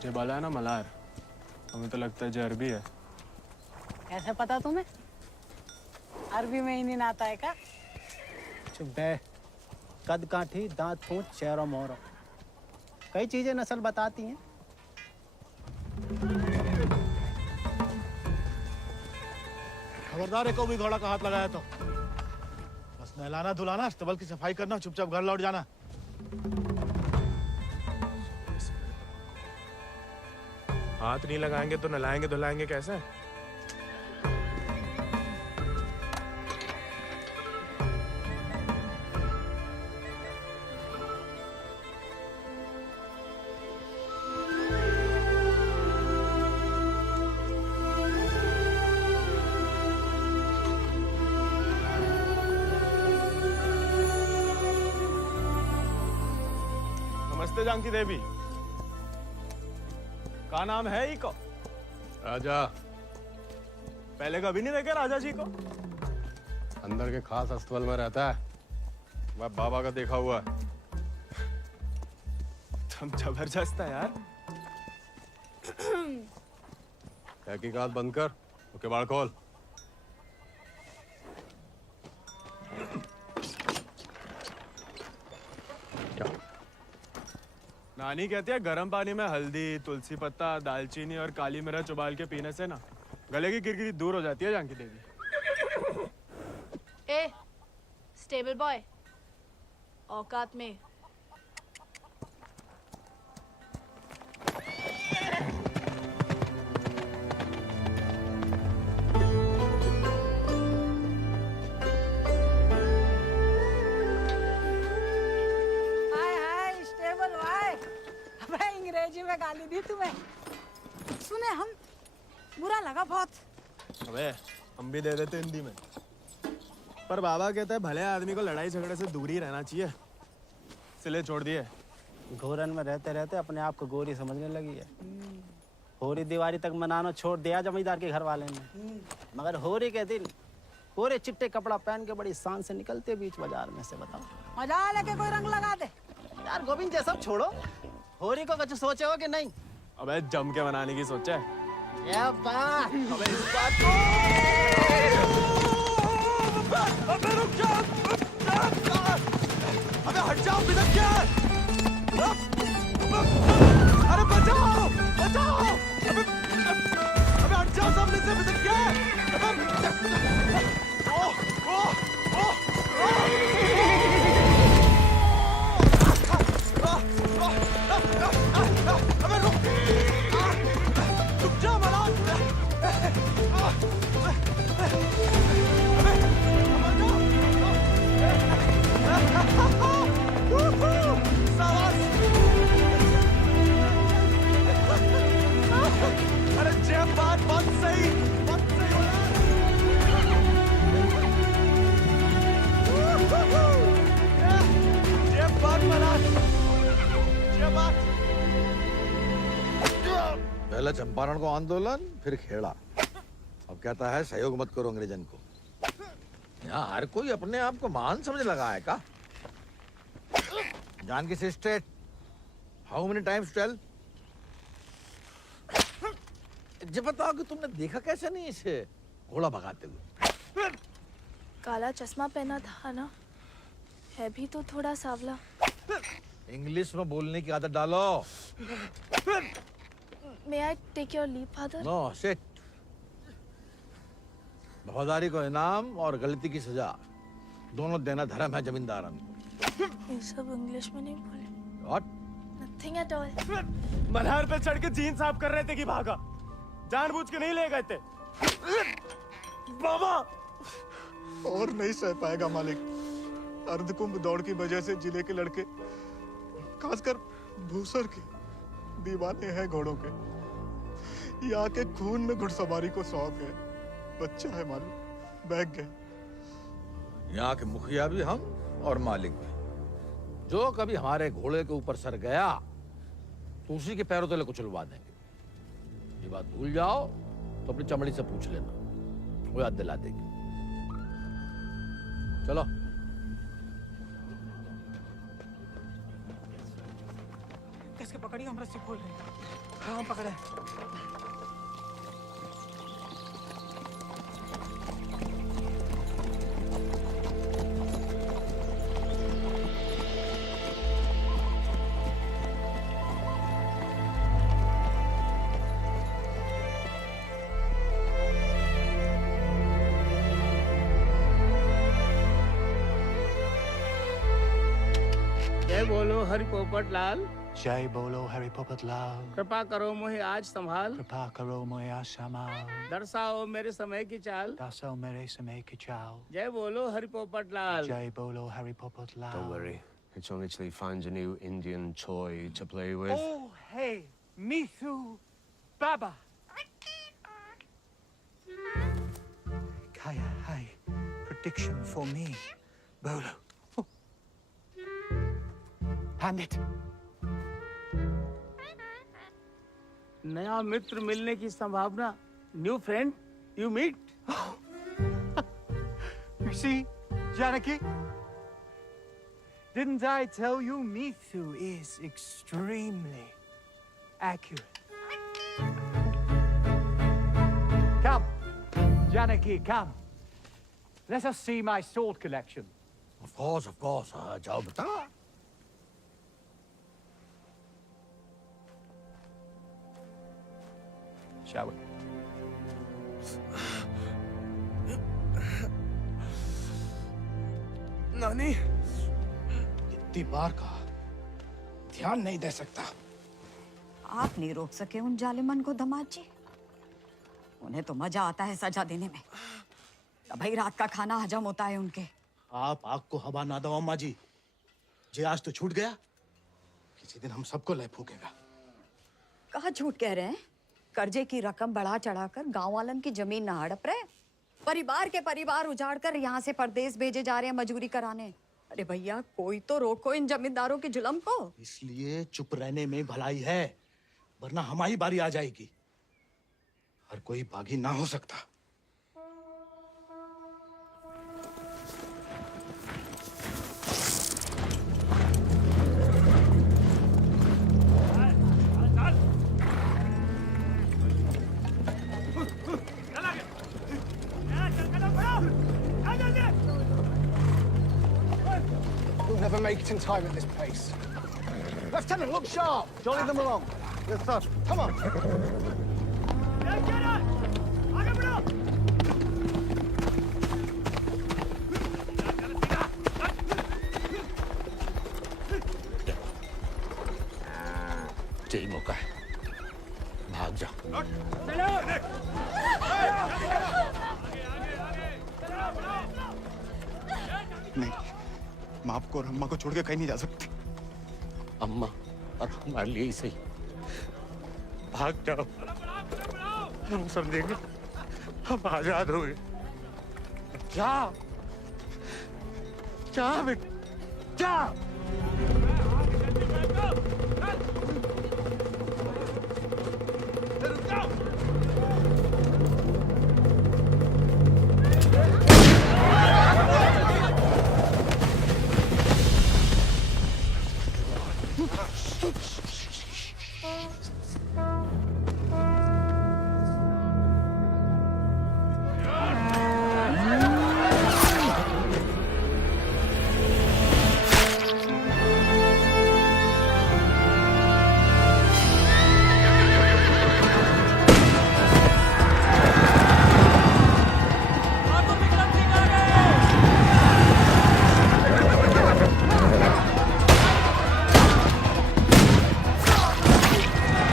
ये बाला है ना मलार, हमें तो लगता है जो अरबी है। कैसे पता तुम्हें? अरबी में ही नहीं आता है क्या? चुप बे। कद काठी, दांत फूट, चेहरा मोहरा, कई चीजें नस्ल बताती हैं। खबरदार है, को भी घोड़ा का हाथ लगाया तो बस नहलाना धुलाना, अस्तबल की सफाई करना, चुपचाप घर लौट जाना। हाथ नहीं लगाएंगे तो नलाएंगे धुलाएंगे कैसे? नमस्ते जानकी देवी, का नाम है इको? राजा। पहले कभी नहीं देखे राजा जी को? अंदर के खास अस्तबल में रहता है, मैं बाबा का देखा हुआ है। तुम जबरदस्त है यार। तहकीकात बंद कर, तो किवाड़ खोल। नानी कहती है गर्म पानी में हल्दी, तुलसी पत्ता, दालचीनी और काली मिर्च उबाल के पीने से ना गले की किरकिरी दूर हो जाती है जानकी देवी। ए, स्टेबल बॉय, औकात में। अंग्रेजी में गाली दी तुम्हें, सुने हम, बुरा लगा बहुत। अबे हम भी दे देते हिंदी में, पर बाबा कहता है भले आदमी को लड़ाई झगड़े से दूर ही रहना चाहिए, इसलिए छोड़ दिए। घोरन में रहते रहते अपने आप को गोरी समझने लगी है। होरी दिवाली तक मनाना छोड़ दिया जमींदार के घर वाले ने, मगर होरी के दिन पूरे चिट्टे कपड़ा पहन के बड़ी शान से निकलते बीच बाजार में से। बताओ मजा लेके कोई रंग लगा दे यार। गोविंद ये सब छोड़ो, होरी को कुछ सोचे हो कि नहीं? अबे जम के मनाने की सोचा है। क्या बात? अबे इस बात को अबे रुक जा, अबे हट जाओ, बिदक क्या? अरे बचाओ बचाओ, अबे हट जाओ सामने से, बिदक क्या? अबे रुक जा मलार, अरे जय बात बहुत सही जय बात मलार, जय बात। पहले चंपारण को आंदोलन, फिर खेड़ा, अब कहता है सहयोग मत करो अंग्रेजन को। यहाँ हर कोई अपने आप को महान समझ लगा है का? Janaki sister, how many times tell? जब बताओ कि तुमने देखा कैसे नहीं इसे घोड़ा भगाते हुए? काला चश्मा पहना था ना, है भी तो थोड़ा सावला। इंग्लिश में बोलने की आदत डालो। May I take your leave, father? Know sit. वफादारी को इनाम और गलती की सजा दोनों देना धर्म है जमींदारन को। ये सब इंग्लिश में नहीं बोले। What? Nothing at all. Malhar पे चढ़ के जीन साफ कर रहे थे कि भागा, जानबूझ के नहीं ले गए थे। बाबा और नहीं सह पाएगा मालिक। अर्धकुंभ दौड़ की वजह से जिले के लड़के, खासकर भूसर के, दीवाने हैं घोड़ों के। यहाँ के खून में घुड़सवारी को शौक है। बच्चा है मालिक, बहक गए। यहाँ के मुखिया भी हम और मालिक भी। जो कभी हमारे घोड़े के ऊपर सर गया तो उसी के पैरों तले कुचलवा देंगे। ये बात भूल जाओ तो अपनी चमड़ी से पूछ लेना, वो याद दिला देगी। चलो। कैसे इसके पकड़िए, हम रस्सी खोल रहे हैं। हाँ, हम पकड़े। जय बोलो हरि पोपट लाल। जय बोलो हरि पोपट लाल। कृपा करो मुझे आज संभाल, कृपा करो मोया संभाल। दर्शाओ मेरे समय की चाल। दर्शाओ मेरे समय की चाल। जय बोलो हरि पोपट लाल। जय बोलो Hari Popat Lal. Don't worry. It's only till he finds a new Indian toy to play with. Oh, hey, Mithu Baba. Kaya, hi. Prediction for me. Bolo. Oh. Hand it. नया मित्र मिलने की संभावना। New friend you meet. You see, Janaki? Didn't I tell you Mithu is extremely accurate? Come, Janaki, come. Let us see my sword collection. Of course, जाओ बता। Shall we? नानी, इतनी बार कहा, ध्यान नहीं दे सकता। आप नहीं रोक सके उन जालिमन को दामाद जी। उन्हें तो मजा आता है सजा देने में। तभी रात का खाना हजम होता है उनके। आप आग को हवा ना दो अम्मा जी। जे आज तो छूट गया, किसी दिन हम सबको लय फूकेगा। कहा झूठ कह रहे हैं? कर्जे की रकम बढ़ा चढ़ाकर गांव वालन की जमीन न हड़प रहे। परिवार के परिवार उजाड़कर यहाँ से परदेश भेजे जा रहे हैं मजूरी कराने। अरे भैया, कोई तो रोको इन जमींदारों के जुल्म को। इसलिए चुप रहने में भलाई है, वरना हमारी बारी आ जाएगी। हर कोई बागी ना हो सकता। We'll never make it in time at this pace. Lieutenant, look sharp. Jolly them along. Yes, sir. Come on. यही मौका है, भाग जा। नहीं, मैं आपको और अम्मा को छोड़ के कहीं नहीं जा सकती। अम्मा और हमारे लिए ही सही, भाग जाओ। हम समझेंगे, हम आजाद हो गए। जा, जा बेटा, जा।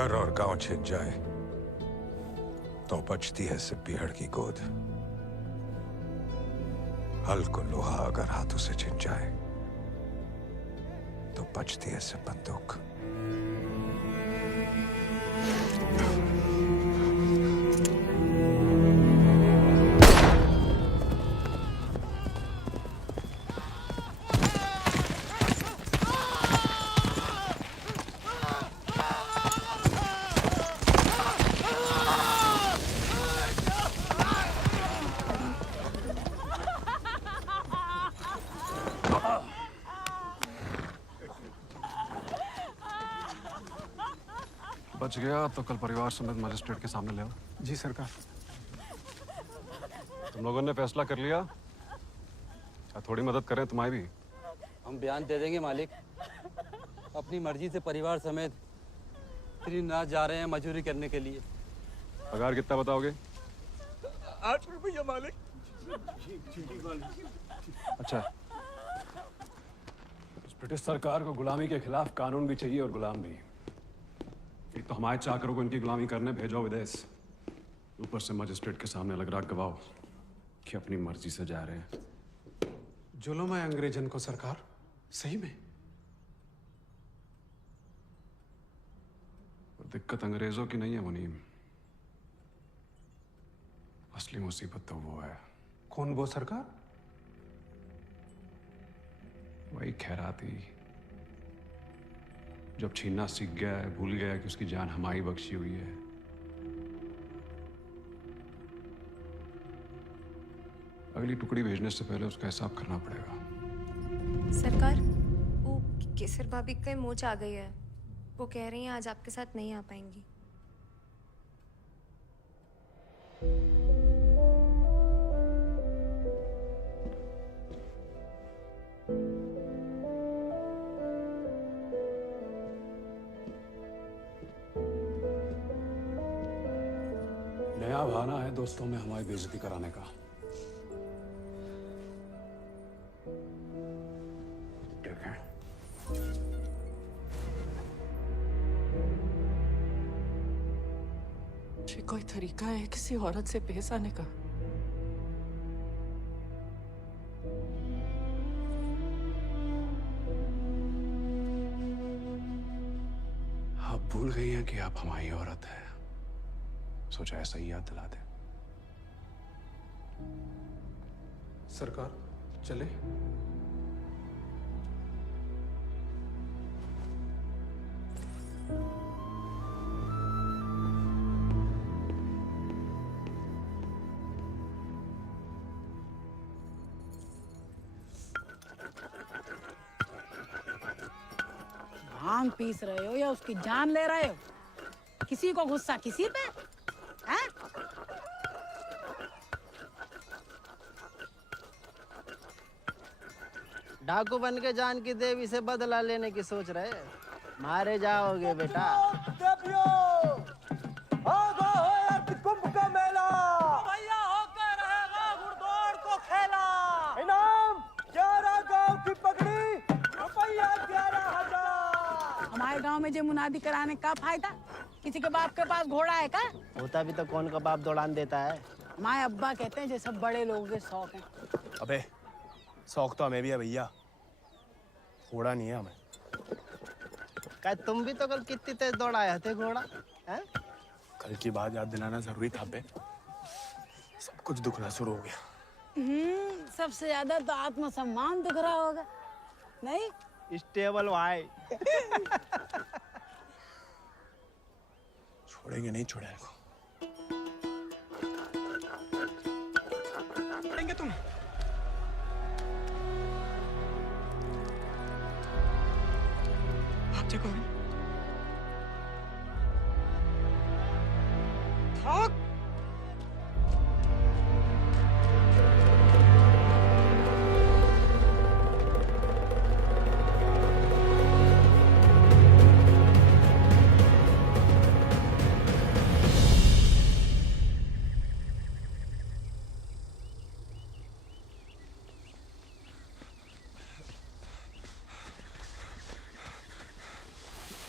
घर और गांव छिन जाए तो बचती है सिर्फ पीहड़ की गोद। हल को लोहा अगर हाथों से छिन जाए तो बचती है सिर्फ बंदूक। बच गया तो कल परिवार समेत मजिस्ट्रेट के सामने ले आओ। जी सरकार। तुम लोगों ने फैसला कर लिया, थोड़ी मदद करें तुम्हारी भी। हम बयान दे देंगे मालिक। अपनी मर्जी से परिवार समेत त्रिनाथ जा रहे हैं मजदूरी करने के लिए। पगार कितना बताओगे? 8 रुपया मालिक। अच्छा, इस ब्रिटिश सरकार को गुलामी के खिलाफ कानून भी चाहिए और गुलाम भी। एक तो हमारे चाकरों को इनकी गुलामी करने भेजो विदेश, ऊपर से मजिस्ट्रेट के सामने लग रहा गवाह कि अपनी मर्जी से जा रहे हैं। जुल्म है अंग्रेजन को सरकार, सही में। और दिक्कत अंग्रेजों की नहीं है मुनीम, असली मुसीबत तो वो है। कौन वो सरकार? वही खैराती, जब छीनना सीख गया है, भूल गया कि उसकी जान हमारी बख्शी हुई है। अगली टुकड़ी भेजने से पहले उसका हिसाब करना पड़ेगा। सरकार, वो केसर भाभी का मोच आ गई है। वो कह रही हैं आज आपके साथ नहीं आ पाएंगी। नया बहाना है दोस्तों में हमारी बेइज्जती कराने का। ठीक है। ये कोई तरीका है किसी औरत से पेश आने का? आप भूल गई हैं कि आप हमारी औरत है, सोचा ऐसा ही याद दिला दे। सरकार चले? भांग पीस रहे हो या उसकी जान ले रहे हो? किसी को गुस्सा किसी पे? हैं? डाकू बन के जान की देवी से बदला लेने की सोच रहे, मारे जाओगे बेटा। कुंभ का मेला भैया होकर रहेगा घुड़दौड़ को खेला। इनाम 11 गांव की पगड़ी, रुपया 11,000। हमारे गांव में जो मुनादी कराने का फायदा? किसी के बाप के पास घोड़ा है का? होता भी तो कौन का बाप दौड़ान देता है। हमारे अब्बा कहते हैं ये सब बड़े लोगों के शौक हैं। अबे शौक तो हमें भी है भैया, घोड़ा नहीं है हमें। क्या तुम भी तो कल कितनी तेज दौड़ाए थे घोड़ा? हैं? कल की बात याद दिलाना जरूरी था बे। सब कुछ दुखना शुरू हो गया। सबसे ज्यादा तो आत्मसम्मान दिख रहा होगा, नहीं? स्टेबल भाई। छोड़ेंगे नहीं छोड़ेंगे। छोड़ेंगे तुम? आप देखो भाग।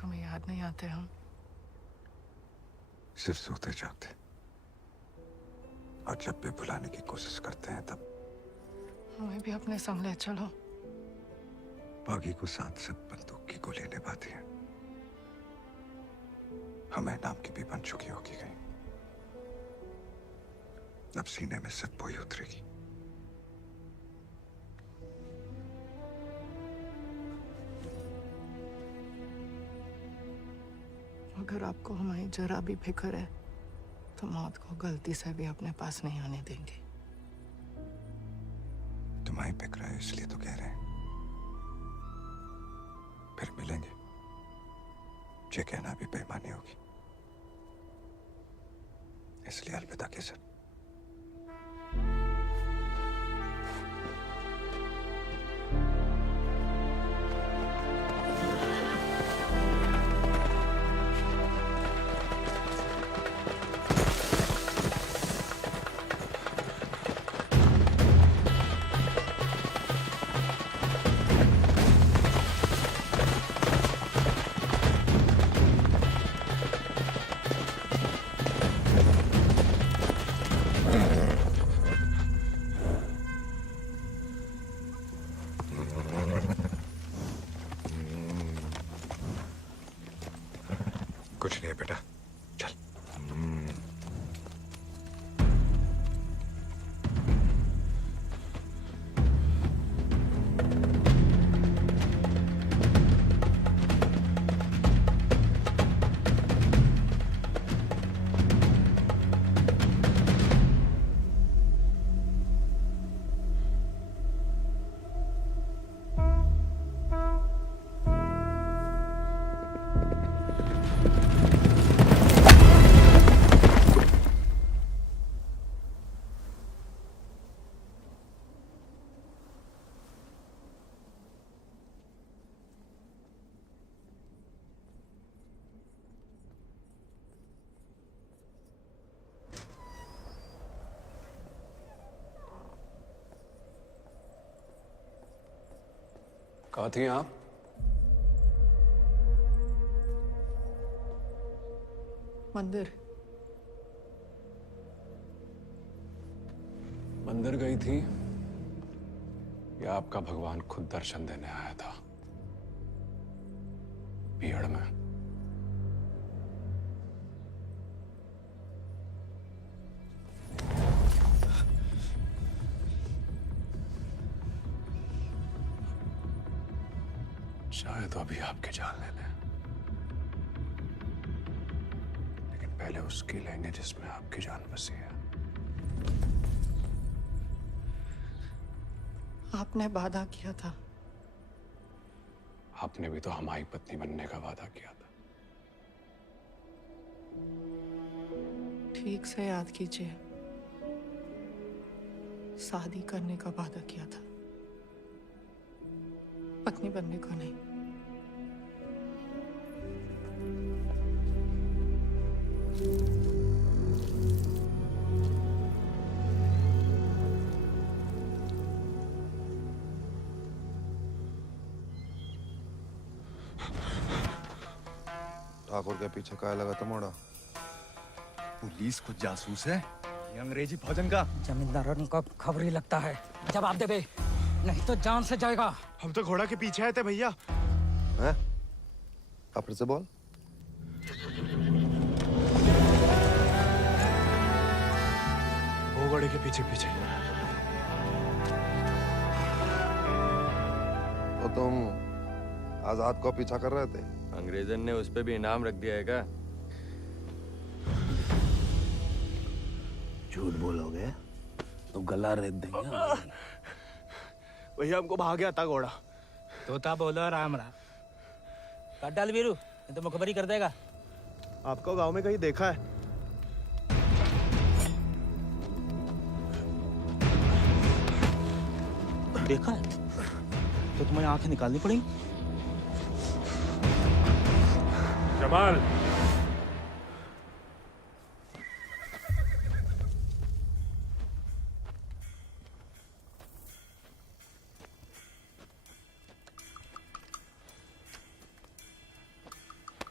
तुम्हें याद नहीं आते हम? सिर्फ सोते जागते, और जब भी बुलाने की कोशिश करते हैं तब हमें भी अपने संग ले चलो। बागी को साथ से बंदूक की गोली निभाती है, हमें नाम की भी बन चुकी होगी कहीं। अब सीने में सिर्फ वही उतरेगी। अगर आपको हमारी जरा भी फिक्र है तो मौत को गलती से भी अपने पास नहीं आने देंगे। तुम्हारी फिक्र है इसलिए तो कह रहे हैं। फिर मिलेंगे, ये कहना भी बेईमानी होगी, इसलिए अलविदा केसर। कुछ नहीं है बेटा, चल। कहाँ थी आप? मंदिर। मंदिर गई थी या आपका भगवान खुद दर्शन देने आया था भीड़ में? शायद अभी आपकी जान ले लें, लेकिन पहले उसकी लेंगे जिसमें आपकी जान बसी है। आपने वादा किया था। आपने भी तो हमारी पत्नी बनने का वादा किया था। ठीक से याद कीजिए, शादी करने का वादा किया था, पत्नी बनने को नहीं। ठाकुर के पीछे काय लगा था मोड़ा? पुलिस खुद जासूस है, ये अंग्रेजी भोजन का। जमींदारों को खबर ही लगता है। जवाब दे बे, नहीं तो जान से जाएगा। हम तो घोड़ा के पीछे आए थे भैया। हैं? आप फिर से बोल। वो घोड़े के पीछे पीछे। तो तुम आजाद को पीछा कर रहे थे? अंग्रेजन ने उस पे भी इनाम रख दिया है क्या? झूठ बोलोगे तो गला रेत देंगे। भैया हमको भाग गया था घोड़ा। तोता बोलो राम राम। काट डाल वीरू, नहीं तो मुखबरी कर देगा। आपको गांव में कहीं देखा है? देखा है तो तुम्हें आंखें निकालनी पड़ेंगी। जमाल,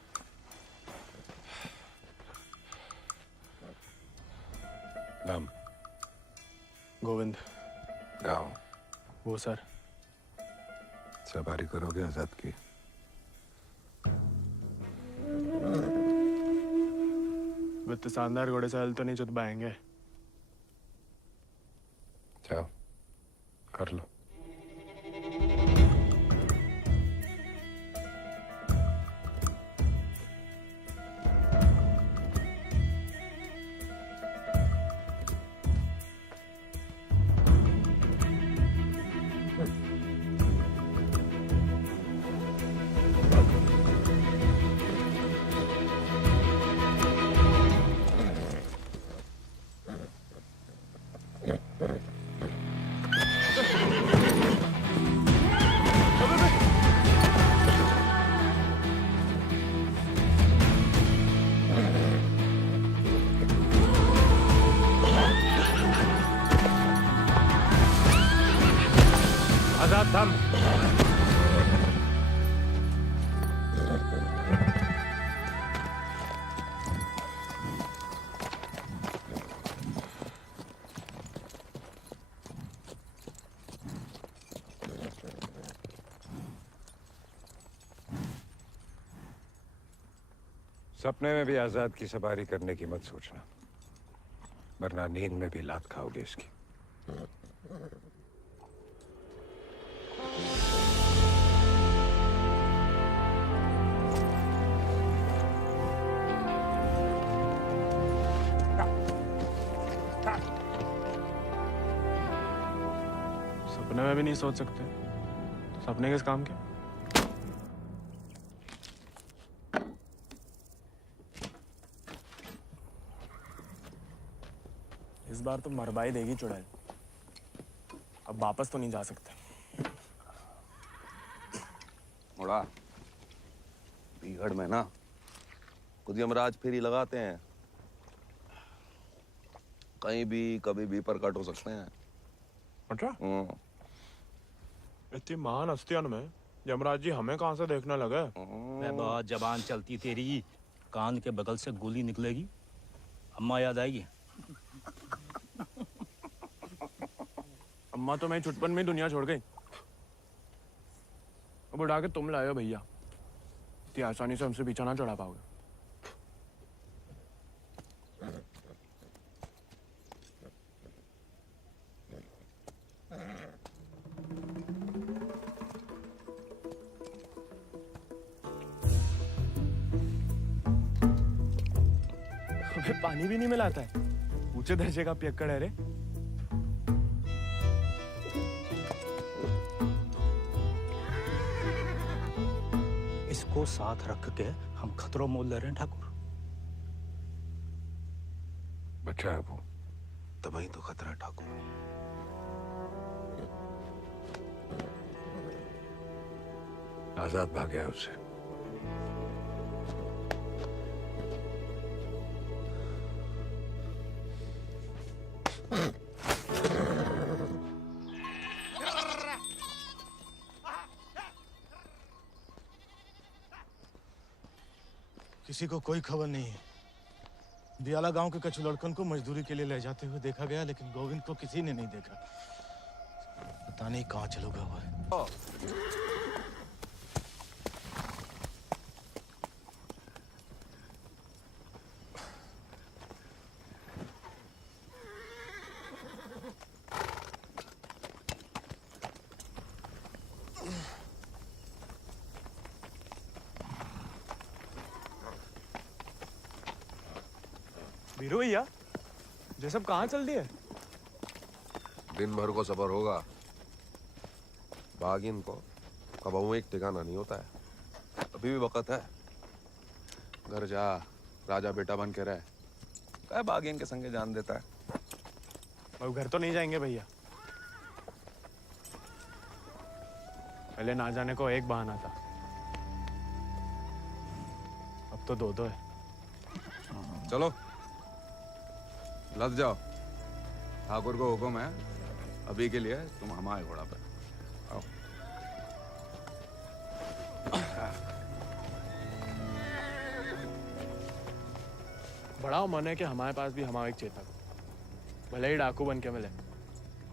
गोविंद। आओ। वो सर। सवारी करोगे आजाद की? वित्त शानदार घोड़े से हल तो नहीं चुतवाएंगे। जाओ कर लो। आजाद थम। सपने में भी आजाद की सवारी करने की मत सोचना, वरना नींद में भी लात खाओगे इसकी। सपने में भी नहीं सोच सकते तो सपने किस काम के? इस बार तो मरवाई देगी चुड़ैल। अब वापस तो नहीं जा सकते। मुड़ा बीहड़ में ना खुद यमराज फेरी लगाते हैं, कहीं भी कभी भी प्रकट हो सकते हैं। अच्छा? इतनी महान हस्तियों में यमराज जी हमें कहाँ से देखने लगे? मैं बहुत जबान चलती तेरी, कान के बगल से गोली निकलेगी, अम्मा याद आएगी। अम्मा तो मैं छुटपन में दुनिया छोड़ गई। अब उड़ा के तुम लाए हो भैया, इतनी आसानी से हमसे पीछा ना चढ़ा पाओगे। हमें पानी भी नहीं मिलाता है, ऊंचे दर्जे का पियक्कड़ है रे। इसको साथ रख के हम खतरों मोल ले रहे हैं ठाकुर। बच्चा है वो। तब वही तो खतरा ठाकुर। आजाद भाग गया उससे। किसी को कोई खबर नहीं है। दियाला गांव के कछु लड़कन को मजदूरी के लिए ले जाते हुए देखा गया, लेकिन गोविंद को किसी ने नहीं देखा। पता नहीं कहाँ चलोगा वह। वीरू भैया, ये सब कहाँ चल दिए? दिन भर को सफर होगा, बागिन को कबहू एक ठिकाना नहीं होता है। अभी भी वक्त है, घर जा, राजा बेटा बन के रह। क्या बागिन के संगे जान देता है। अब घर तो नहीं जाएंगे भैया, पहले ना जाने को एक बहाना था, अब तो दो है। चलो लद जाओ, ठाकुर को हुक्म है, अभी के लिए तुम हमारे घोड़ा पे आओ। बड़ा मन है कि हमारे पास भी हमारा एक चेतक, भले ही डाकू बन के मिले,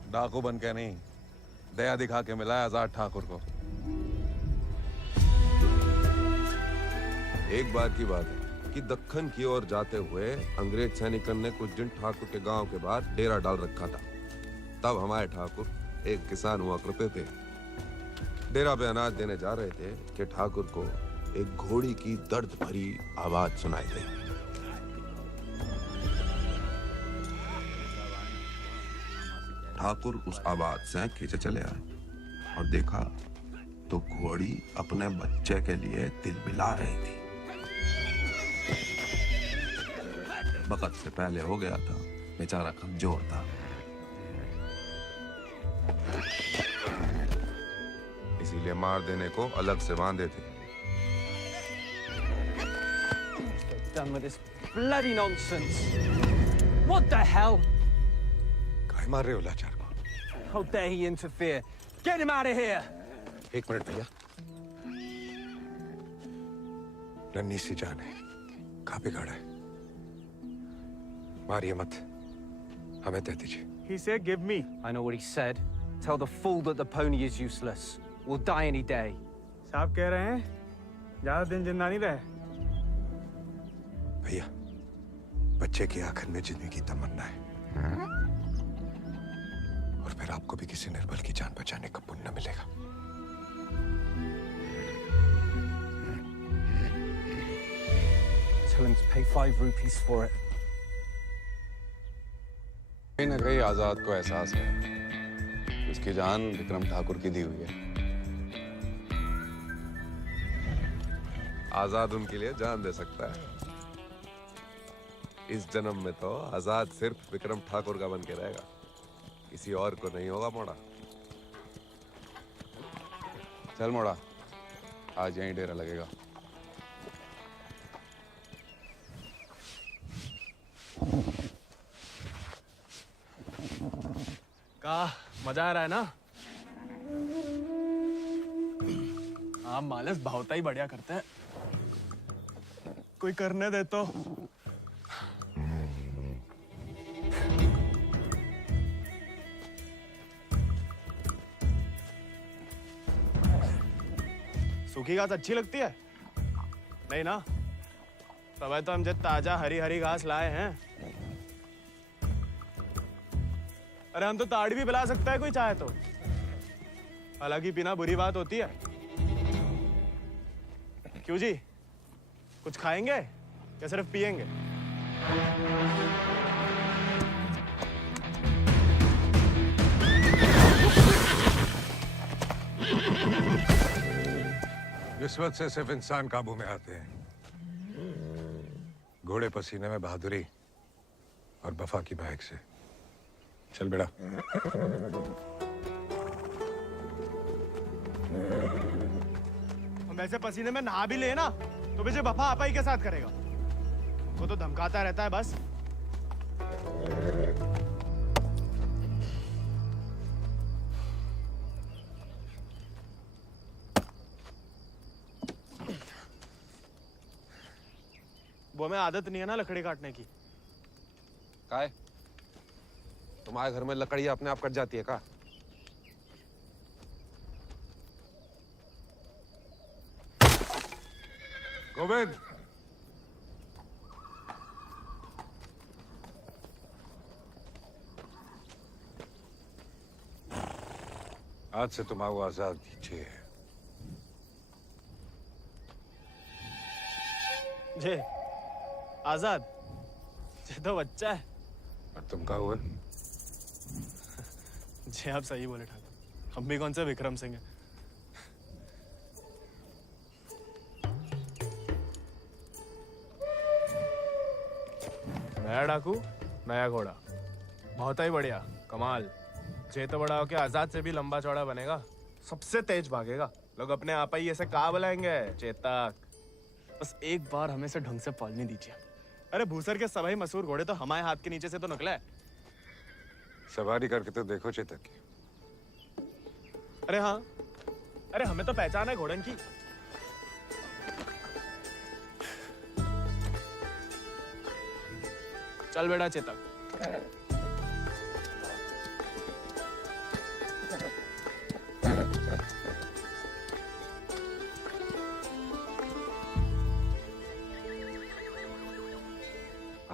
डाकू बन के नहीं, दया दिखा के मिला है आजाद ठाकुर को। एक बार की बात है कि दक्कन की ओर जाते हुए अंग्रेज सैनिकों ने कुछ दिन ठाकुर के गांव के बाहर डेरा डाल रखा था। तब हमारे ठाकुर एक किसान हुआ करते थे। डेरा पे अनाज देने जा रहे थे कि ठाकुर को एक घोड़ी की दर्द भरी आवाज सुनाई दी। ठाकुर उस आवाज से खींचे चले आए और देखा तो घोड़ी अपने बच्चे के लिए तिलमिला रही थी। वक्त से पहले हो गया था, बेचारा कमजोर था। इसीलिए मार देने को अलग से बांधे थे। Done with this bloody nonsense. What the hell? काय मार रहे हो लाचार को? How dare he interfere? Get him out of here! एक मिनट भैया। नन्ही सी जान है, कहाँ बिगाड़ा है? मारिए मत, हमें दे दीजिए। He said, "Give me." I know what he said. Tell the fool that the pony is useless. We'll die any day. साहब कह रहे हैं, ज्यादा दिन जिंदा नहीं रहे। भैया, बच्चे की आंखन में जीने की तमन्ना है, और फिर आपको भी किसी निर्बल की जान बचाने का पुण्य मिलेगा। Tell him to pay 5 rupees for it. कहीं न कहीं आजाद को एहसास है कि उसकी जान विक्रम ठाकुर की दी हुई है। आजाद उनके लिए जान दे सकता है। इस जन्म में तो आजाद सिर्फ विक्रम ठाकुर का बन के रहेगा, किसी और को नहीं होगा मोड़ा। चल मोड़ा, आज यहीं डेरा लगेगा। का मजा आ रहा है ना? आप मालस भावता ही बढ़िया करते हैं। कोई करने दे तो। सूखी घास अच्छी लगती है? नहीं ना? तब तो हम जब ताजा हरी हरी घास लाए हैं। अरे हम तो ताड़ी भी पिला सकता है कोई चाहे तो। हालांकि पीना बुरी बात होती है। क्यों जी? कुछ खाएंगे या सिर्फ पिएंगे? रिश्वत से सिर्फ इंसान काबू में आते हैं। घोड़े पसीने में बहादुरी और वफा की महक से। चल बेटा। हम ऐसे पसीने में नहा भी ले ना तो मुझे वफा आपा ही के साथ करेगा। वो तो धमकाता रहता है बस। वो हमें आदत नहीं है ना लकड़ी काटने की। काय? तुम्हारे घर में लकड़ी अपने आप कट जाती है का? गोविंद, आज से तुम आओ आजाद दीजिए। जे आजाद, ये तो बच्चा है। और तुम कहा हुआ? जी आप सही बोले ठाकुर, हम भी कौन से विक्रम सिंह हैं। नया डाकू, नया घोड़ा, बहुत ही बढ़िया, कमाल। जे तो बड़ा होके आजाद से भी लंबा चौड़ा बनेगा, सबसे तेज भागेगा। लोग अपने आप ही ऐसे कहा बुलाएंगे, चेतक। बस एक बार हमें से ढंग से पालने दीजिए। अरे भूसर के सभी मशहूर घोड़े तो हमारे हाथ के नीचे से तो निकले। सवारी करके तो देखो चेतक की। अरे हाँ, अरे हमें तो पहचान है घोड़न की। चल बेटा चेतक।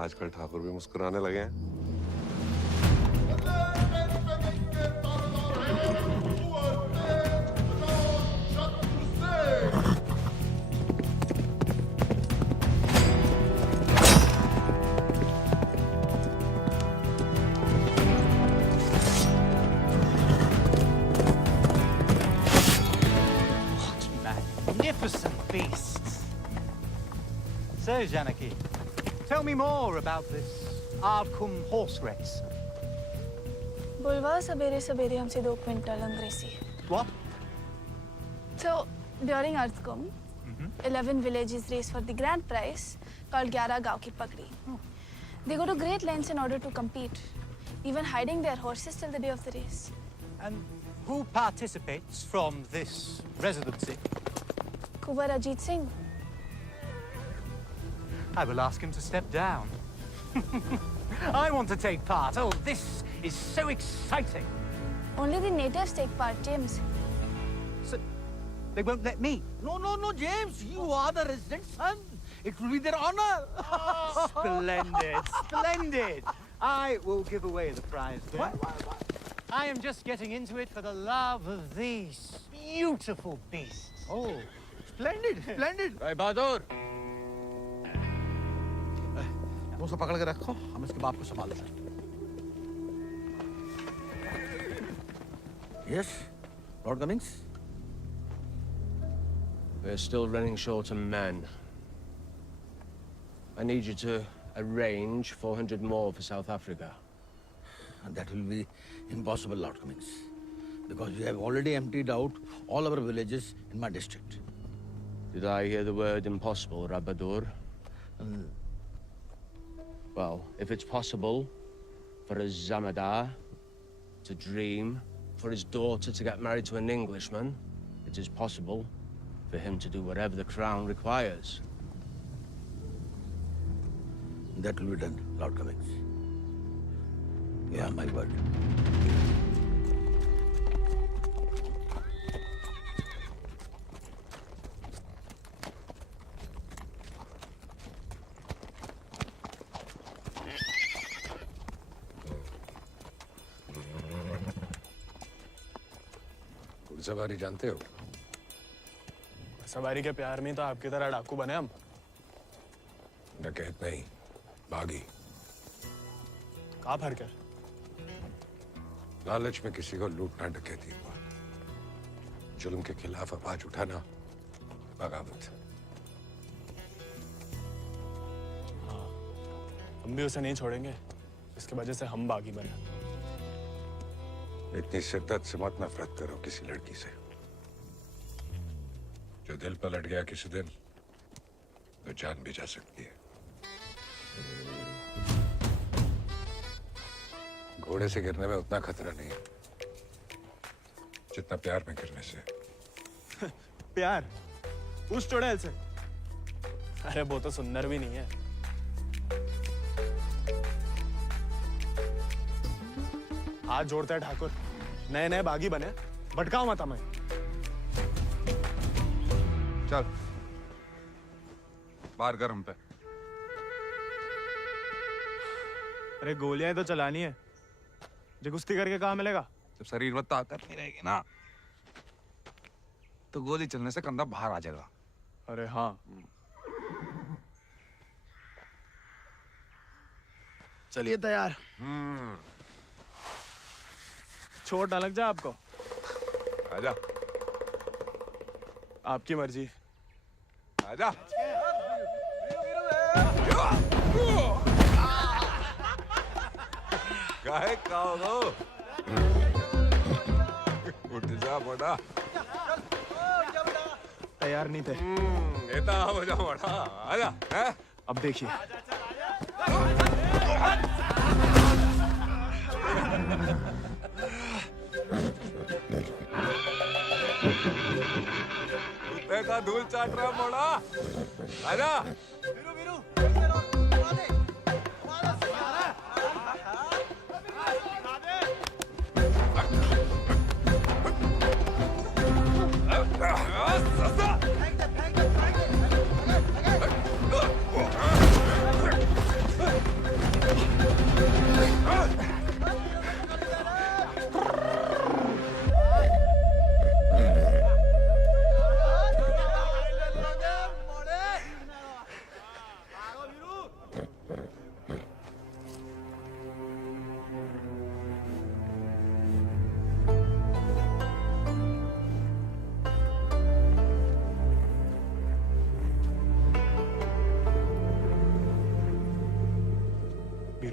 आजकल ठाकुर भी मुस्कुराने लगे हैं। Magnificent beasts. So, Janaki, tell me more about this Ardcumbe horse race. बुलवा सवेरे सवेरे हमसे 2 क्विंटल अंग्रेजी. What? So, during Ardcumbe, 11 villages race for the grand prize called 11 गांव की पगड़ी. They go to great lengths in order to compete, even hiding their horses till the day of the race. And who participates from this residency? Kunwar Ajit Singh. I will ask him to step down. I want to take part. Oh, this is so exciting. Only the natives take part, James. So, they won't let me? No, James. You are the resident son. It will be their honor. Splendid, splendid. I will give away the prize then. Why? I am just getting into it for the love of these beautiful beasts. Oh, splendid, splendid. भाई बहादुर, वो सब पकड़ के रखो, हम इसके बाप को संभाल लेंगे। Yes, Lord Cummings. We're still running short on men. I need you to arrange 400 more for South Africa. And that will be impossible, Lord Cummings, because we have already emptied out all our villages in my district. Did I hear the word impossible, Rabadur? Well, if it's possible for a Zamadar to dream, for his daughter to get married to an Englishman, it is possible for him to do whatever the crown requires. That will be done, Lord Cummings. Yeah, my word. घुड़सवारी जानते हो? सवारी के प्यार में तो आपकी तरह डाकू बने हम. डकैत नहीं, बागी. क्या फर्क है? लालच में किसी को लूटना डकैती हुआ. जुल्म के खिलाफ आवाज उठाना बगावत. हाँ, हम भी उसे नहीं छोड़ेंगे. इसकी वजह से हम बागी बने. इतनी शिद्दत से मत नफरत करो किसी लड़की से. जो दिल पर लट गया किसी दिन, तो जान भी जा सकती है. घोड़े से गिरने में उतना खतरा नहीं है जितना प्यार में गिरने से. प्यार? उस चुड़ैल से? अरे वो तो सुंदर भी नहीं है. हाथ जोड़ता है ठाकुर. नए नए बागी बने, भटकाओ मत हमें. चल बाहर कर हम पे. अरे गोलियां तो चलानी है. जो कुश्ती करके कहाँ मिलेगा? जब शरीर में ताकत नहीं रहेगी ना, तो गोली चलने से कंधा बाहर आ जाएगा. अरे हाँ. चलिए तैयार. चोट ना लग जाए आपको. आजा. आपकी मर्जी. आजा. काहे खाओ? उठ जा बड़ा. तैयार नहीं थे. ये तो हो जा बड़ा. आजा. हैं? अब देखिए. कुत्ते का धूल चाट रहा बड़ा. आजा.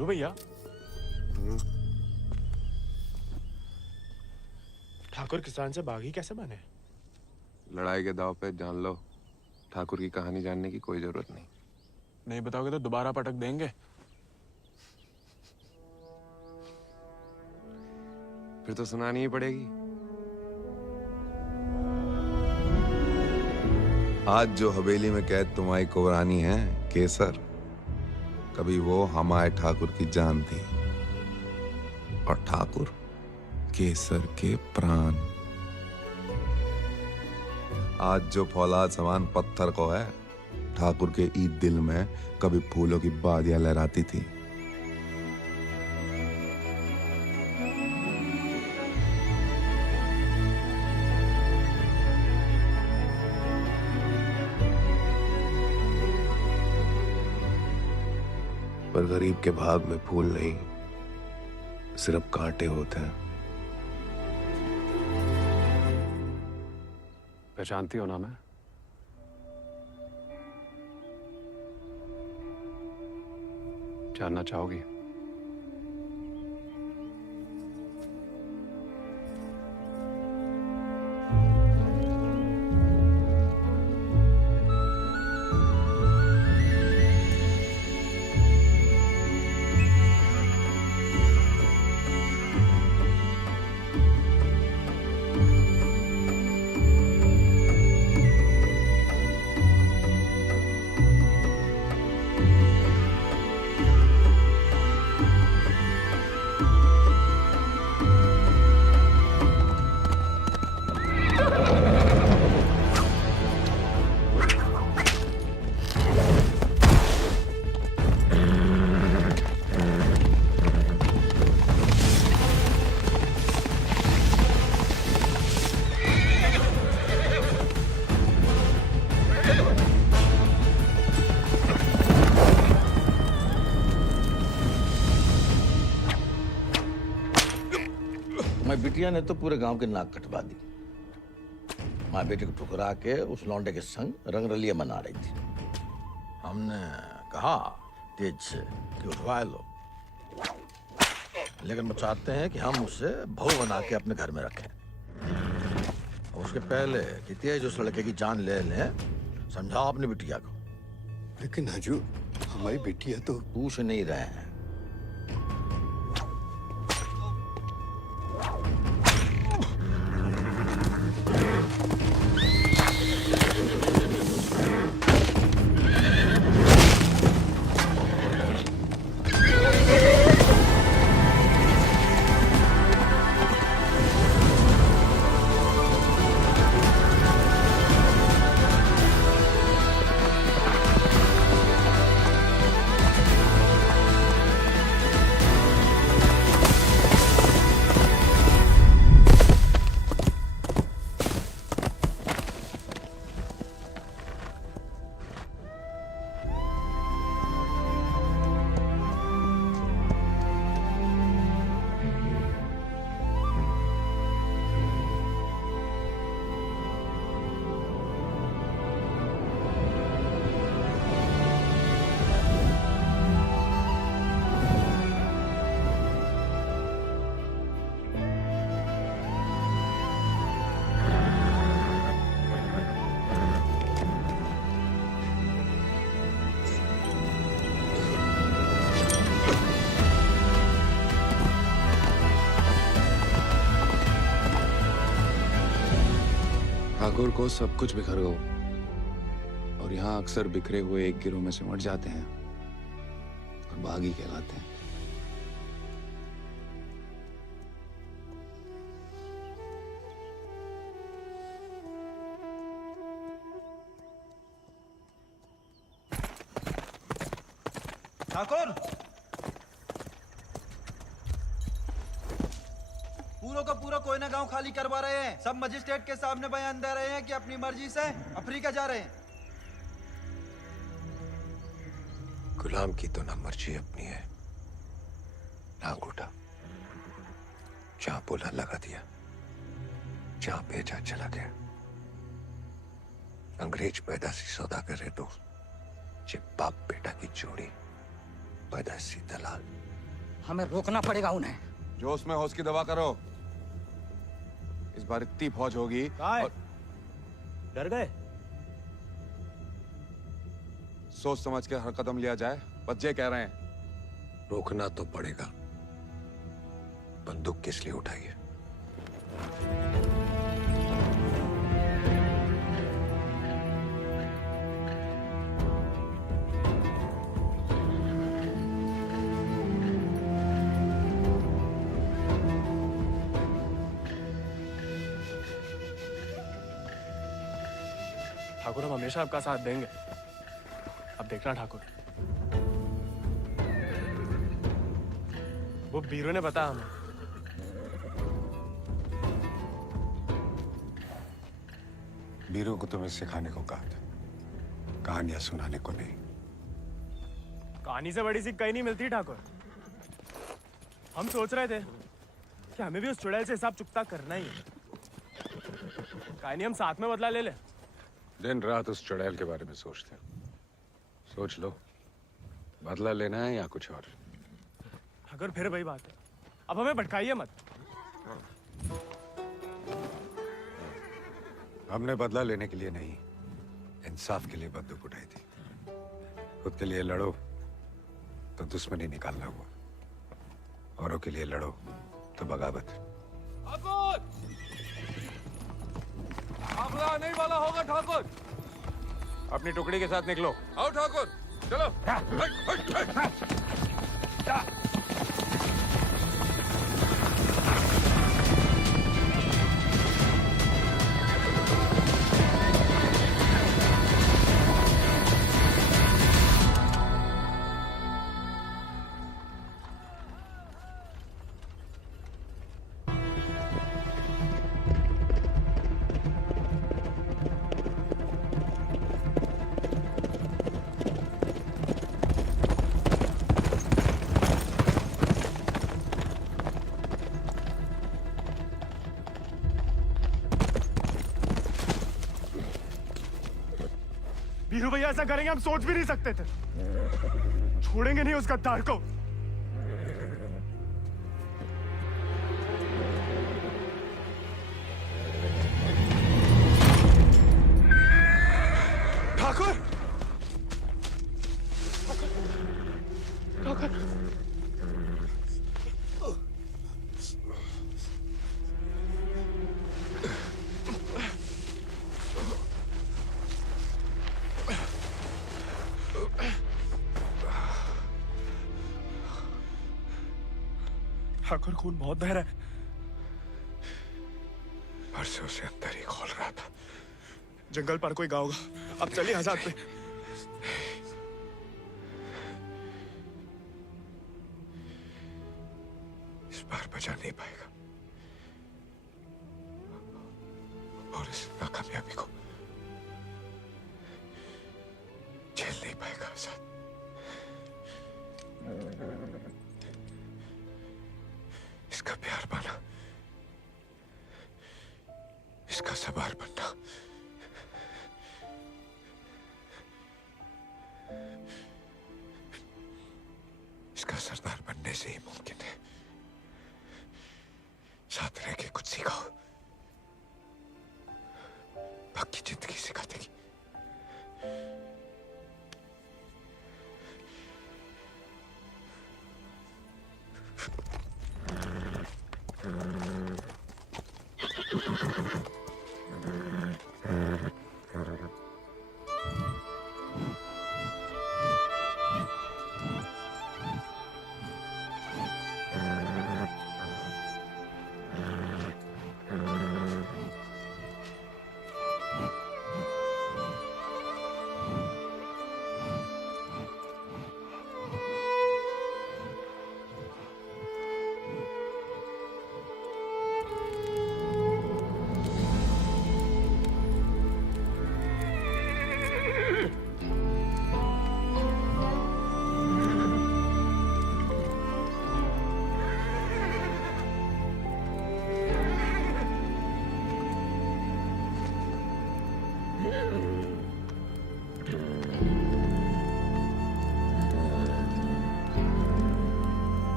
वीरू भैया, ठाकुर किसान से बागी कैसे बने? लड़ाई के दाव पे जान लो, ठाकुर की कहानी जानने की कोई जरूरत नहीं। नहीं बताओगे तो दोबारा पटक देंगे। फिर तो सुनानी ही पड़ेगी। आज जो हवेली में कैद तुम्हारी कुबरानी है केसर, कभी वो हमारे ठाकुर की जान थी, और ठाकुर केसर के प्राण। आज जो फौलाद समान पत्थर को है, ठाकुर के ईद दिल में कभी फूलों की बादियां लहराती थी। पर गरीब के भाग में फूल नहीं, सिर्फ कांटे होते हैं। पहचानती हो ना मैं? जानना चाहोगी? मैं बिटिया ने तो पूरे गांव के नाक कटवा दी। माँ बेटे को ठुकरा के उस लौंडे के संग रंगरलिया मना रही थी। हमने कहा तेज से कि उठवा लो, लेकिन वो चाहते हैं कि हम उसे बहू बना के अपने घर में रखें। और उसके पहले कि तेज उस लड़के की जान ले लें, समझाओ अपनी बिटिया को। लेकिन हजूर, हमारी बिटिया तो पूछ नहीं रहे हैं। ठाकुर को सब कुछ बिखर गो, और यहाँ अक्सर बिखरे हुए एक गिरोह में सिमट जाते हैं और बागी कहलाते हैं। ठाकुर, पूरा का पूरा कोयना गांव खाली करवा रहे हैं। सब मजिस्ट्रेट के सामने बयान दे रहे हैं कि अपनी मर्जी से अफ्रीका जा रहे हैं। गुलाम की तो ना मर्जी अपनी है ना घोटा। जहां बोला लगा दिया, जहां भेजा चला गया। अंग्रेज पैदाशी सौदागर है दोस्त, जे बाप बेटा की जोड़ी पैदाशी दलाल। हमें रोकना पड़ेगा उन्हें। जोश में होश की दवा करो। इस बार इतनी फौज होगी और डर गए? सोच समझ के हर कदम लिया जाए। बच्चे कह रहे हैं। रोकना तो पड़ेगा। बंदूक किस लिए उठाई है? ठाकुर, हम हमेशा आपका साथ देंगे। अब देखना ठाकुर, वो बीरू ने बताया हमें। बीरू को तुम्हें सिखाने को कहा था, कहानियां सुनाने को नहीं। कहानी से बड़ी सी कहीं नहीं मिलती ठाकुर। हम सोच रहे थे कि हमें भी उस चुड़ैल से हिसाब चुकता करना ही है। कहानी हम साथ में बदला ले ले। दिन रात उस चुड़ैल के बारे में सोचते हैं। सोच लो, बदला लेना है या कुछ और। अगर फिर वही बात है, अब हमें भटकाइए मत। हमने बदला लेने के लिए नहीं, इंसाफ के लिए बंदूक उठाई थी। खुद के लिए लड़ो तो दुश्मनी निकालना हुआ, औरों के लिए लड़ो तो बगावत। काफिला नहीं वाला होगा ठाकुर। अपनी टुकड़ी के साथ निकलो। आओ ठाकुर, चलो। बीरू भैया ऐसा करेंगे हम सोच भी नहीं सकते थे। छोड़ेंगे नहीं उस गद्दार को। ठाकुर, ठाकुर, ठाकुर, खून बहुत बह रहा है। परसों से अंदर ही खोल रहा था। जंगल पर कोई गाँव होगा। अब चलिए आजाद पे। इस बार बचा नहीं पाएगा और इस नाकामयाबी को झेल नहीं पाएगा आजाद। इसका प्यार पाना, इसका सवार बनना, इसका सरदार बनने से ही मुमकिन है। साथ रह के कुछ सिखाओ, बाकी जिंदगी सिखा देगी।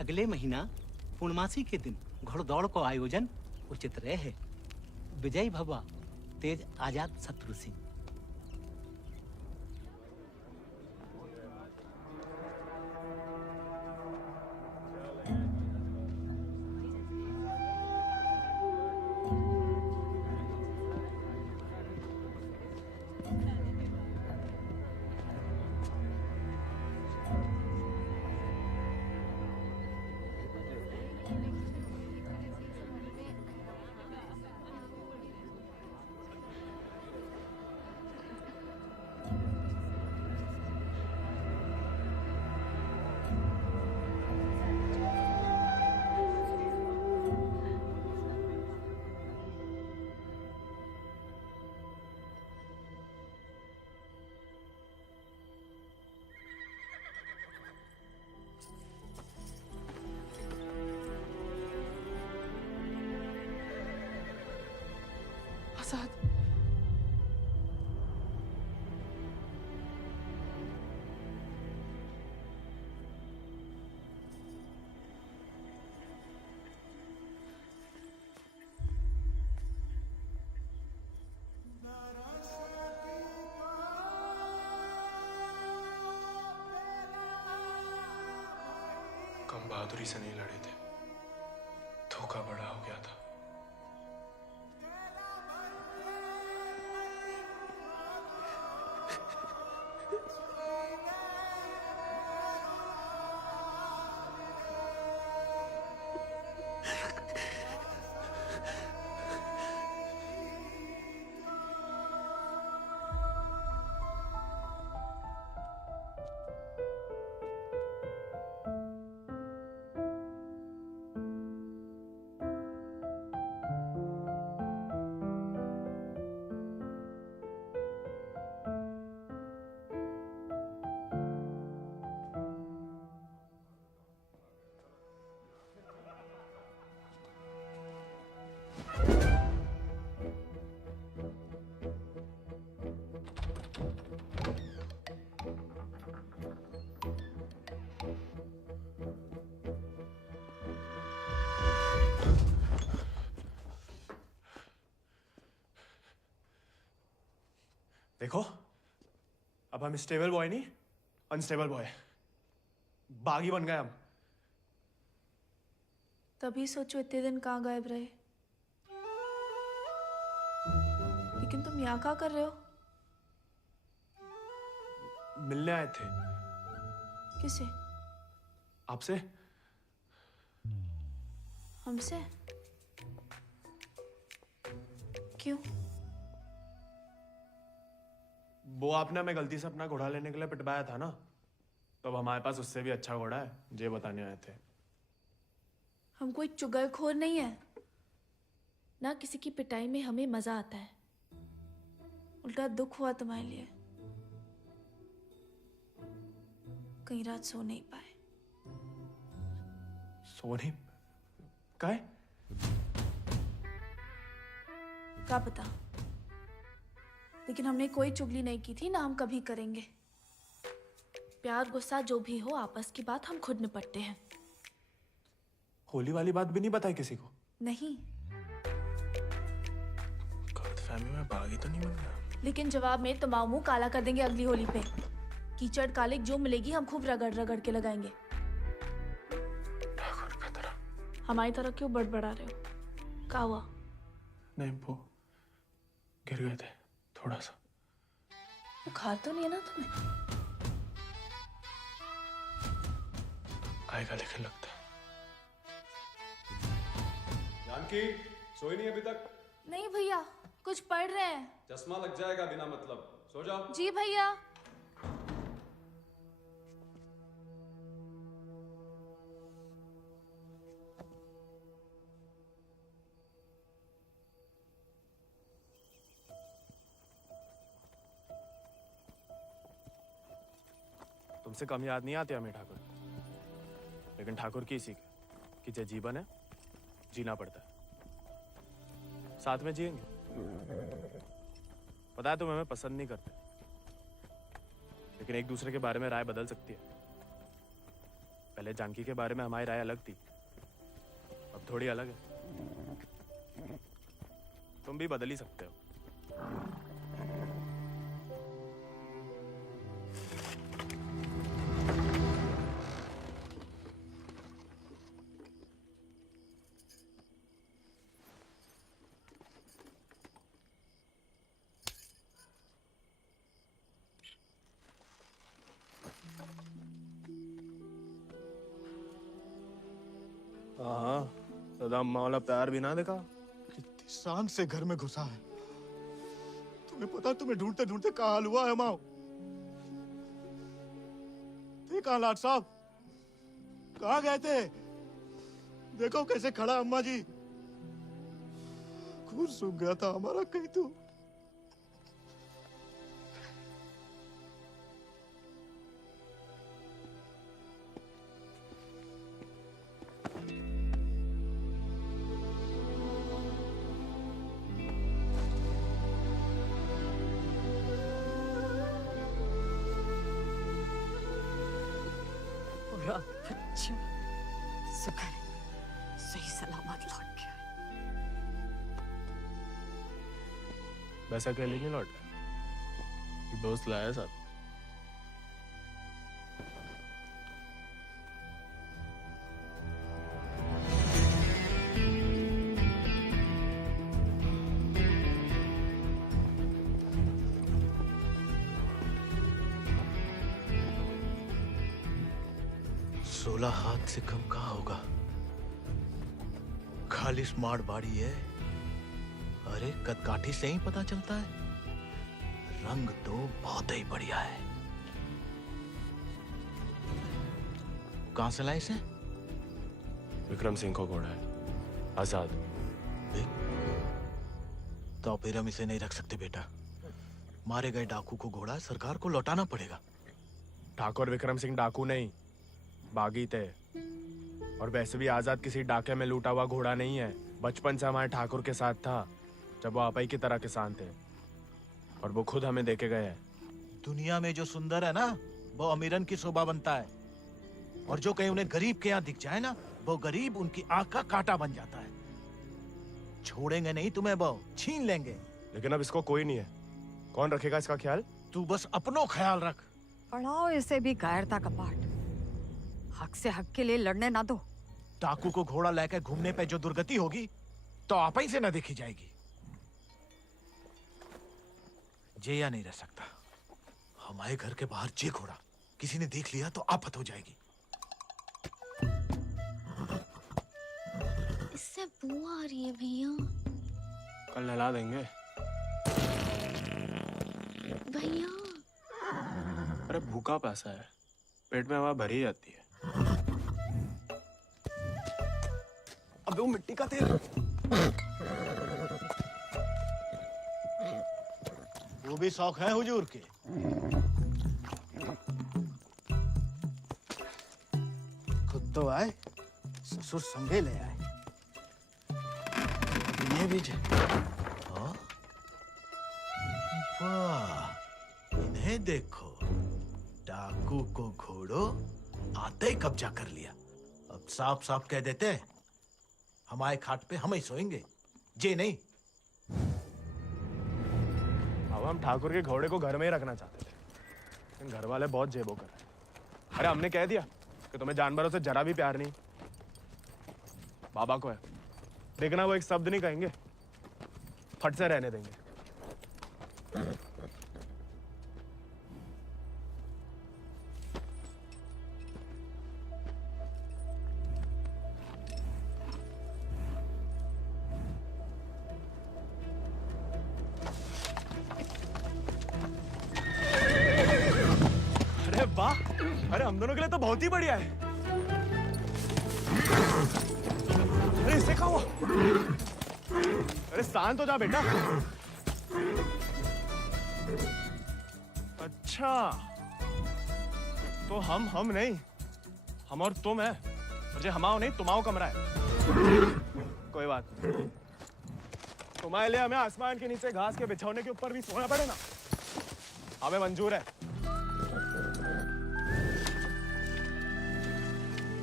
अगले महीना पूर्णमासी के दिन घोड़दौड़ को आयोजन उचित रहे। विजयी भवा तेज आजाद शत्रु सिंह। आजाद, कम बहादुरी से नहीं लड़े थे, धोखा बड़ा हो गया था। देखो, अब हम स्टेबल बॉय नहीं, अनस्टेबल बॉय, बागी बन गए हम। तभी सोचो इतने दिन कहाँ गायब रहे। लेकिन तुम यहाँ क्या कर रहे हो? मिलने आए थे। किसे? आपसे। हमसे? क्यों? वो आपने हमें गलती से अपना घोड़ा लेने के लिए पिटवाया था ना, तो अब हमारे पास उससे भी अच्छा घोड़ा है, ये बताने आए थे। हम कोई चुगलखोर नहीं है ना, किसी की पिटाई में हमें मजा आता है। उल्टा दुख हुआ तुम्हारे लिए, कई रात सो नहीं पाए। सो नहीं? काहे? क्या पता, लेकिन हमने कोई चुगली नहीं की थी, ना हम कभी करेंगे। प्यार गुस्सा जो भी हो, आपस की बात हम खुद निपटते हैं। होली वाली बात भी नहीं बताई किसी को? नहीं। गलतफहमी में बागी तो नहीं बन गया? लेकिन जवाब में तुम्हारा मुंह काला कर देंगे अगली होली पे। कीचड़ कालिक जो मिलेगी हम खूब रगड़ रगड़ के लगाएंगे। ठाकुर का तरह। हमारी तरह क्यों बड़बड़ा रहे हो? क्या हुआ? नहीं, वो गिर गए थे थोड़ा सा। बुखार तो नहीं है ना तुम्हें? आएगा लेकिन लगता है। जानकी, सोई नहीं अभी तक? नहीं भैया, कुछ पढ़ रहे हैं। चश्मा लग जाएगा बिना मतलब, सो जाओ। जी भैया। तुमसे कम याद नहीं आती हमें ठाकुर, लेकिन ठाकुर की सीख कि जो जीवन है जीना पड़ता है, साथ में जिएंगे। पता है तुम हमें पसंद नहीं करते, लेकिन एक दूसरे के बारे में राय बदल सकती है। पहले जानकी के बारे में हमारी राय अलग थी, अब थोड़ी अलग है। तुम भी बदल ही सकते हो। हाँ, दादा अम्मा वाला प्यार भी ना देखा। कितनी शान से घर में घुसा है। तुम्हें पता, तुम्हें ढूंढते ढूंढते कहाँ हाल हुआ है माओ। देखा लाट साहब, कहाँ गए थे? देखो कैसे खड़ा अम्मा जी। खून सूख गया था हमारा कहीं तो। अच्छा, शुक्र है सही सलामत लौट गया। वैसे अकेले नहीं लौट रहा, दोस्त लाया साथ। हाथ से कम कहाँ होगा? खाली स्मार्ट बॉडी है। अरे कदकाठी से ही पता चलता है। रंग तो बहुत ही बढ़िया है। कहां से लाए इसे? विक्रम सिंह को घोड़ा है, आजाद। तो फिर हम इसे नहीं रख सकते बेटा। मारे गए डाकू को घोड़ा सरकार को लौटाना पड़ेगा। ठाकुर विक्रम सिंह डाकू नहीं, बागी थे। और वैसे भी आजाद किसी डाके में लूटा हुआ घोड़ा नहीं है। बचपन से हमारे ठाकुर के साथ था, जब वो आपई की तरह किसान थे। और वो खुद हमें देके गए हैं। दुनिया में जो सुंदर है ना, वो अमीरन की शोभा बनता है। और जो कहीं उन्हें गरीब के यहाँ दिख जाए ना, वो गरीब उनकी आंख का कांटा बन जाता है। छोड़ेंगे नहीं तुम्हें, वो छीन लेंगे। लेकिन अब इसको कोई नहीं है, कौन रखेगा इसका ख्याल? तू बस अपनो ख्याल रख। पढ़ाओ इसे भी कायरता का पाठ। हक से हक के लिए लड़ने ना दो। डाकू को घोड़ा लेकर घूमने पे जो दुर्गति होगी, तो आप ही से न देखी जाएगी। जेया नहीं रह सकता। हमारे घर के बाहर जे घोड़ा किसी ने देख लिया तो आफत हो जाएगी। इससे बू आ रही है भैया। कल नहला देंगे भैया। अरे भूखा पैसा है, पेट में हवा भरी जाती है। अबे वो मिट्टी का तेल। वो भी शौक है हुजूर के। खुद तो आए, ससुर संगे ले आए। ये भी वाह, इन्हें देखो। डाकू को घोड़ो आते ही कब्जा कर लिया। अब साफ साफ कह देते हैं, हमारे खाट पे हम ही सोएंगे, जे नहीं। अब हम ठाकुर के घोड़े को घर में ही रखना चाहते थे, लेकिन घर वाले बहुत जेबो कर रहे हैं। अरे हमने कह दिया कि तुम्हें जानवरों से जरा भी प्यार नहीं। बाबा को है, देखना वो एक शब्द नहीं कहेंगे, फट से रहने देंगे। अरे वाह, अरे हम दोनों के लिए तो बहुत ही बढ़िया है। अरे इससे क्या हुआ? अरे शांत हो जा बेटा। अच्छा, तो हम नहीं, हम और तुम है। मुझे हमाओ नहीं, तुम्हाओ कमरा है। कोई बात नहीं, तुम्हारे लिए हमें आसमान के नीचे घास के बिछौने के ऊपर भी सोना पड़े ना, हमें मंजूर है।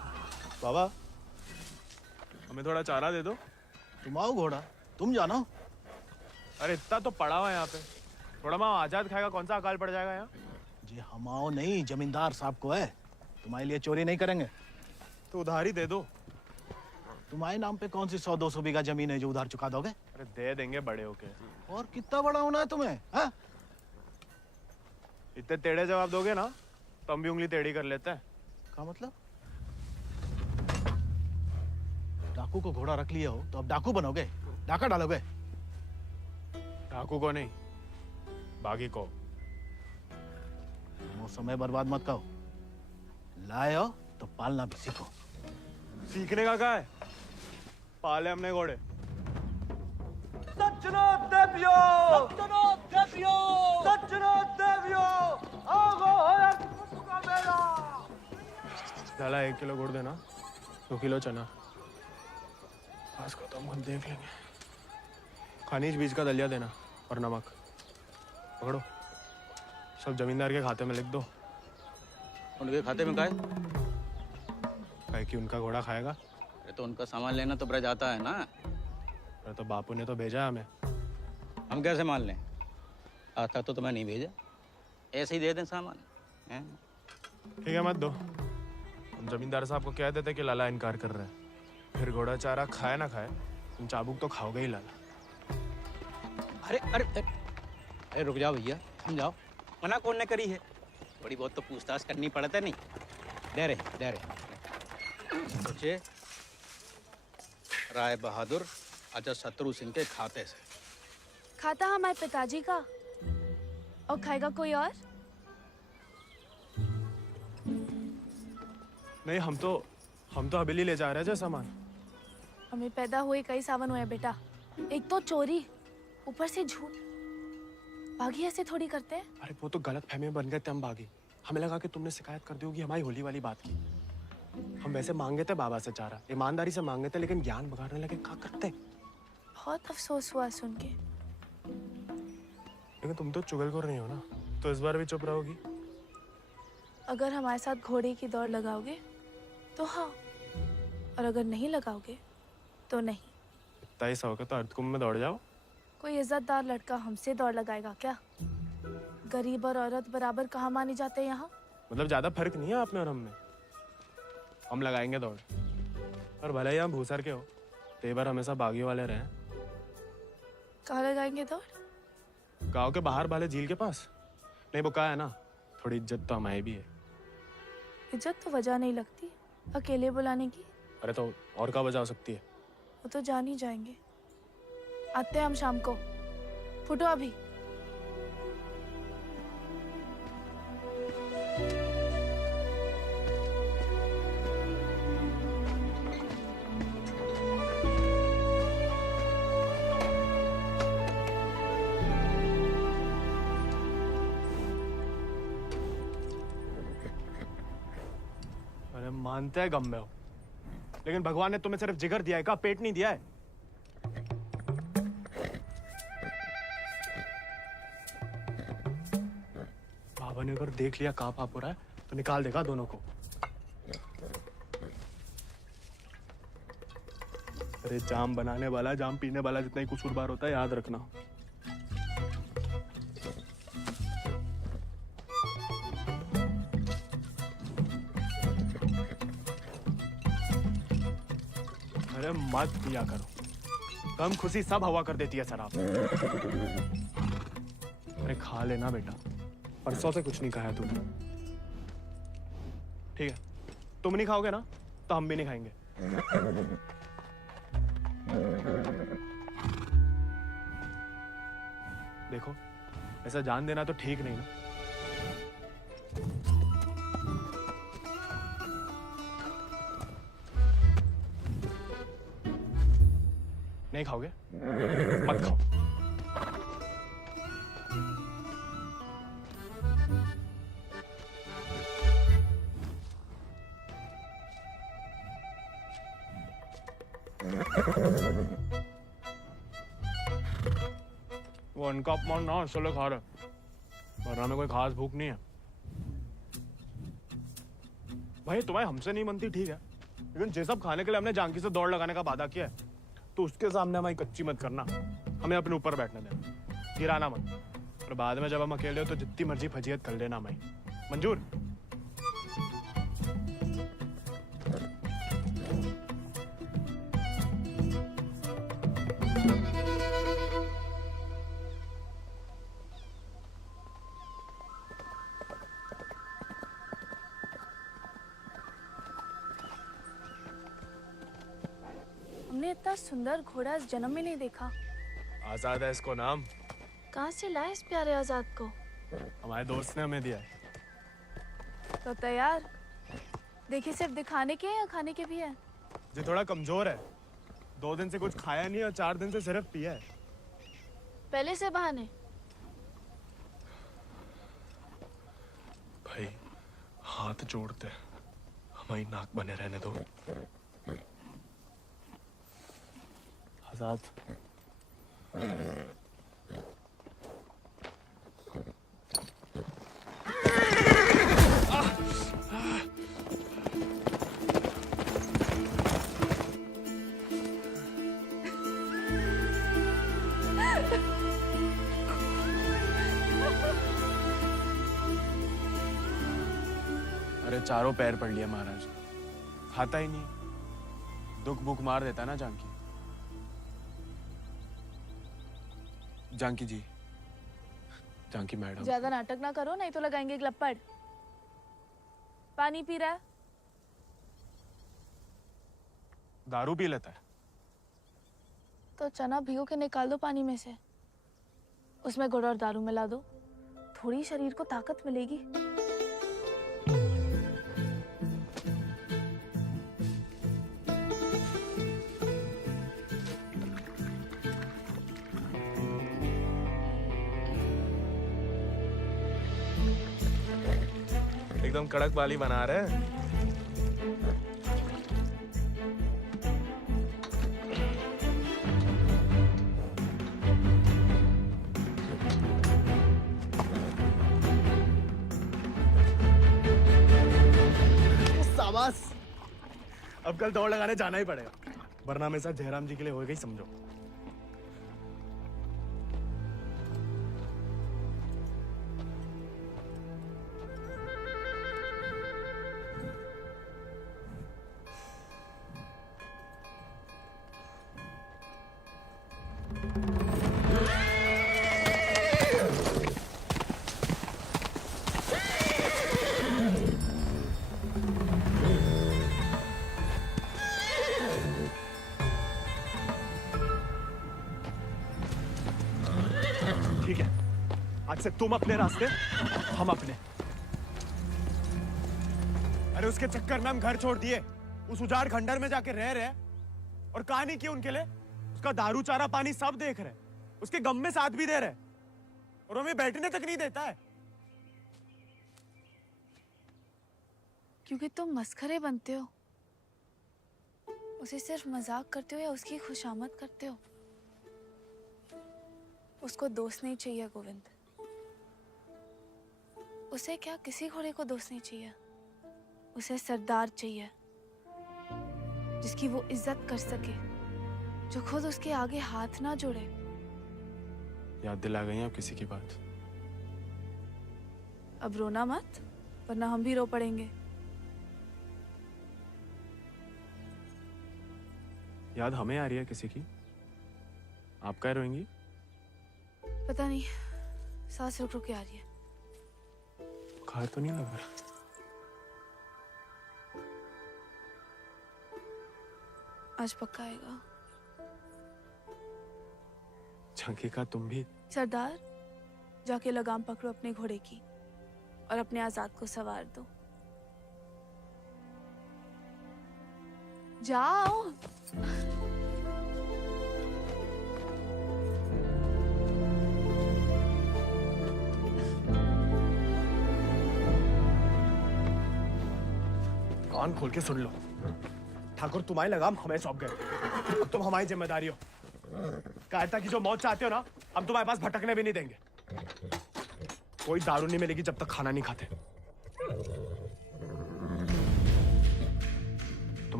बाबा हमें थोड़ा चारा दे दो। तुम आओ घोड़ा, तुम जानो। अरे इतना तो पड़ा हुआ है यहाँ पे, थोड़ा मैं आजाद खाएगा, कौन सा अकाल पड़ जाएगा यहाँ। जी हम आओ नहीं, जमींदार साहब को है, तुम्हारे लिए चोरी नहीं करेंगे। तो उधार ही दे दो। तुम्हारे नाम पे कौन सी 100-200 बीघा जमीन है जो उधार चुका दोगे? अरे दे देंगे बड़े होके। और कितना बड़ा होना है तुम्हें? हाँ? इतने टेढ़े जवाब दोगे ना तो हम भी उंगली टेढ़ी कर लेते हैं। क्या मतलब? डाकू को घोड़ा रख लिया हो तो अब डाकू बनोगे, डाका डालोगे? डाकू को नहीं, बागी को। वो समय बर्बाद मत करो, लाए हो तो पालना भी सीखो। सीखने का क्या है, पाले हमने घोड़े। सज्जनो देवियो, सज्जनो देवियो, सज्जनो देवियो, आगो हर का मेला। डाला 1 किलो गुड़ देना, 2 किलो चना। आज को तो हम देख लेंगे। खनिज बीज का दलिया देना और नमक। पकड़ो, सब जमींदार के खाते में लिख दो। उनके खाते में का है? काहे कि उनका घोड़ा खाएगा। अरे तो उनका सामान लेना तो ब्रज आता है ना। अरे तो बापू ने तो भेजा है हमें। हम कैसे मान लें? आता तो तुम्हें नहीं भेजा, ऐसे ही दे दें सामान। ठीक है मत दो, हम जमींदार साहब को कह देते कि लाला इनकार कर रहा है। फिर घोड़ा चारा खाए ना खाए, तुम चाबुक तो खाओगे ही लाला। अरे अरे अरे रुक जाओ भैया, समझाओ। मना कौन ने करी है? थोड़ी बहुत तो पूछताछ करनी पड़ता नहीं। दे रहे सोचे राय बहादुर अजय शत्रु सिंह के खाते से। खाता हमारे पिताजी का, और खाएगा कोई और? नहीं, हम तो हवेली ले जा रहे हैं सामान। हमें पैदा हुए कई सावन हुए बेटा, एक तो चोरी, ऊपर से झूठ। बागी ऐसे थोड़ी करते हैं। अरे वो तो गलत फहमी में बन गए थे हम बागी। हमें लगा कि तुमने शिकायत कर दी होगी हमारी होली वाली बात की। हम वैसे मांगे थे बाबा से चारा, ईमानदारी से मांगे थे, लेकिन ज्ञान बगाड़ने लगे। क्या करते? बहुत अफसोस हुआ सुन के। लेकिन तुम तो चुगलखोर नहीं हो ना, तो इस बार भी चुप रहोगी? अगर हमारे साथ घोड़े की दौड़ लगाओगे तो हाँ, और अगर नहीं लगाओगे तो नहीं। इतना ही शौक है तो अर्धकुंभ में दौड़ जाओ। कोई इज्जतदार लड़का हमसे दौड़ लगाएगा क्या? गरीब और औरत बराबर कहाँ माने जाते हैं यहाँ? मतलब ज्यादा फर्क नहीं है आप में और हम में। हम लगाएंगे दौड़, और भले ही हम भूसर के हो, तेवर हमेशा बागियों वाले रहे। कहाँ लगाएंगे दौड़? गांव के बाहर वाले झील के पास। नहीं वो कहा है ना, थोड़ी इज्जत तो हमारी भी है। इज्जत तो वजह नहीं लगती अकेले बुलाने की। अरे तो और क्या वजह हो सकती है? वो तो जान ही जाएंगे। आते हैं हम शाम को, फुटो अभी। अरे मानते हैं गम में हो, लेकिन भगवान ने तुम्हें सिर्फ जिगर दिया है, का पेट नहीं दिया है। बाबा ने अगर देख लिया कहाँ पाप हो रहा है तो निकाल देगा दोनों को। अरे जाम बनाने वाला, जाम पीने वाला जितना ही कसूरवार होता है, याद रखना। अरे मत पिया करो, कम खुशी सब हवा कर देती है शराब। अरे खा लेना बेटा, परसों से कुछ नहीं खाया तुमने। ठीक है, तुम नहीं खाओगे ना तो हम भी नहीं खाएंगे। देखो ऐसा जान देना तो ठीक नहीं ना। नहीं खाओगे? मत खाओ। वो उनका अपमान ना इसलिए खा रहे, वरना में कोई खास भूख नहीं है। भाई तुम्हें हमसे नहीं बनती ठीक है, लेकिन ये सब खाने के लिए हमने जानकी से दौड़ लगाने का वादा किया है, तो उसके सामने हमारी कच्ची मत करना, हमें अपने ऊपर बैठने देना, गिराना मत। और बाद में जब हम अकेले हो तो जितनी मर्जी फजीयत कर लेना हमारी, मंजूर? हमने इतना सुंदर घोड़ा इस जन्म में नहीं देखा। आजाद है इसको नाम। कहाँ से लाए इस प्यारे आजाद को? हमारे दोस्त ने हमें दिया है। तो तैयार? देखिए सिर्फ दिखाने के हैं या खाने के भी हैं? जो थोड़ा कमजोर है, 2 दिन से कुछ खाया नहीं और 4 दिन से सिर्फ पिया है। पहले से बहाने। भाई हाथ जोड़ते, हमारी नाक बने रहने दो। आजाद, अरे चारों पैर पड़ लिया महाराज, खाता ही नहीं, दुख भूख मार देता ना जानकी। जानकी जी, जानकी मैडम, ज्यादा नाटक ना करो नहीं तो लगाएंगे ग्लप्पड़। पानी पी रहा है? दारू पी लेता है। तो चना भिगो के निकाल दो पानी में से, उसमें गुड़ और दारू मिला दो, थोड़ी शरीर को ताकत मिलेगी। एकदम कड़क वाली बना रहे हैं। शाबाश, अब कल दौड़ लगाने जाना ही पड़ेगा, वरना मेरे साथ जयराम जी के लिए हो गई समझो। ठीक है, आज से तुम अपने रास्ते, हम अपने। अरे उसके चक्कर में हम घर छोड़ दिए, उस उजाड़ खंडर में जाके रह रहे, और कहानी की उनके लिए उसका दारू चारा पानी सब देख रहे, उसके गम में साथ भी दे रहे, और हमें बैठने तक नहीं देता है। क्योंकि तुम मस्खरे बनते हो, उसे सिर्फ मजाक करते हो या उसकी खुशामद करते हो। उसको दोस्त नहीं चाहिए गोविंद, उसे क्या किसी घोड़े को दोस्त नहीं चाहिए, उसे सरदार चाहिए जिसकी वो इज्जत कर सके, जो खुद उसके आगे हाथ ना जोड़े। याद दिला गई आप किसी की बात। अब रोना मत, वरना हम भी रो पड़ेंगे। याद हमें आ रही है किसी की? आप क्या रोएंगी? पता नहीं, सांस रुक रुक के आ रही है। बुखार तो नहीं लग रहा? आज पक्का आएगा। झांकी का तुम भी? सरदार, जाके लगाम पकड़ो अपने घोड़े की और अपने आजाद को सवार दो। जाओ। कान खोल के सुन लो, ठाकुर तुम्हारी लगाम हमें सौंप गए, अब तुम हमारी जिम्मेदारी हो। कायरता की जो मौत चाहते हो ना, हम तुम्हारे पास भटकने भी नहीं देंगे। कोई दारू नहीं मिलेगी जब तक खाना नहीं खाते। तुम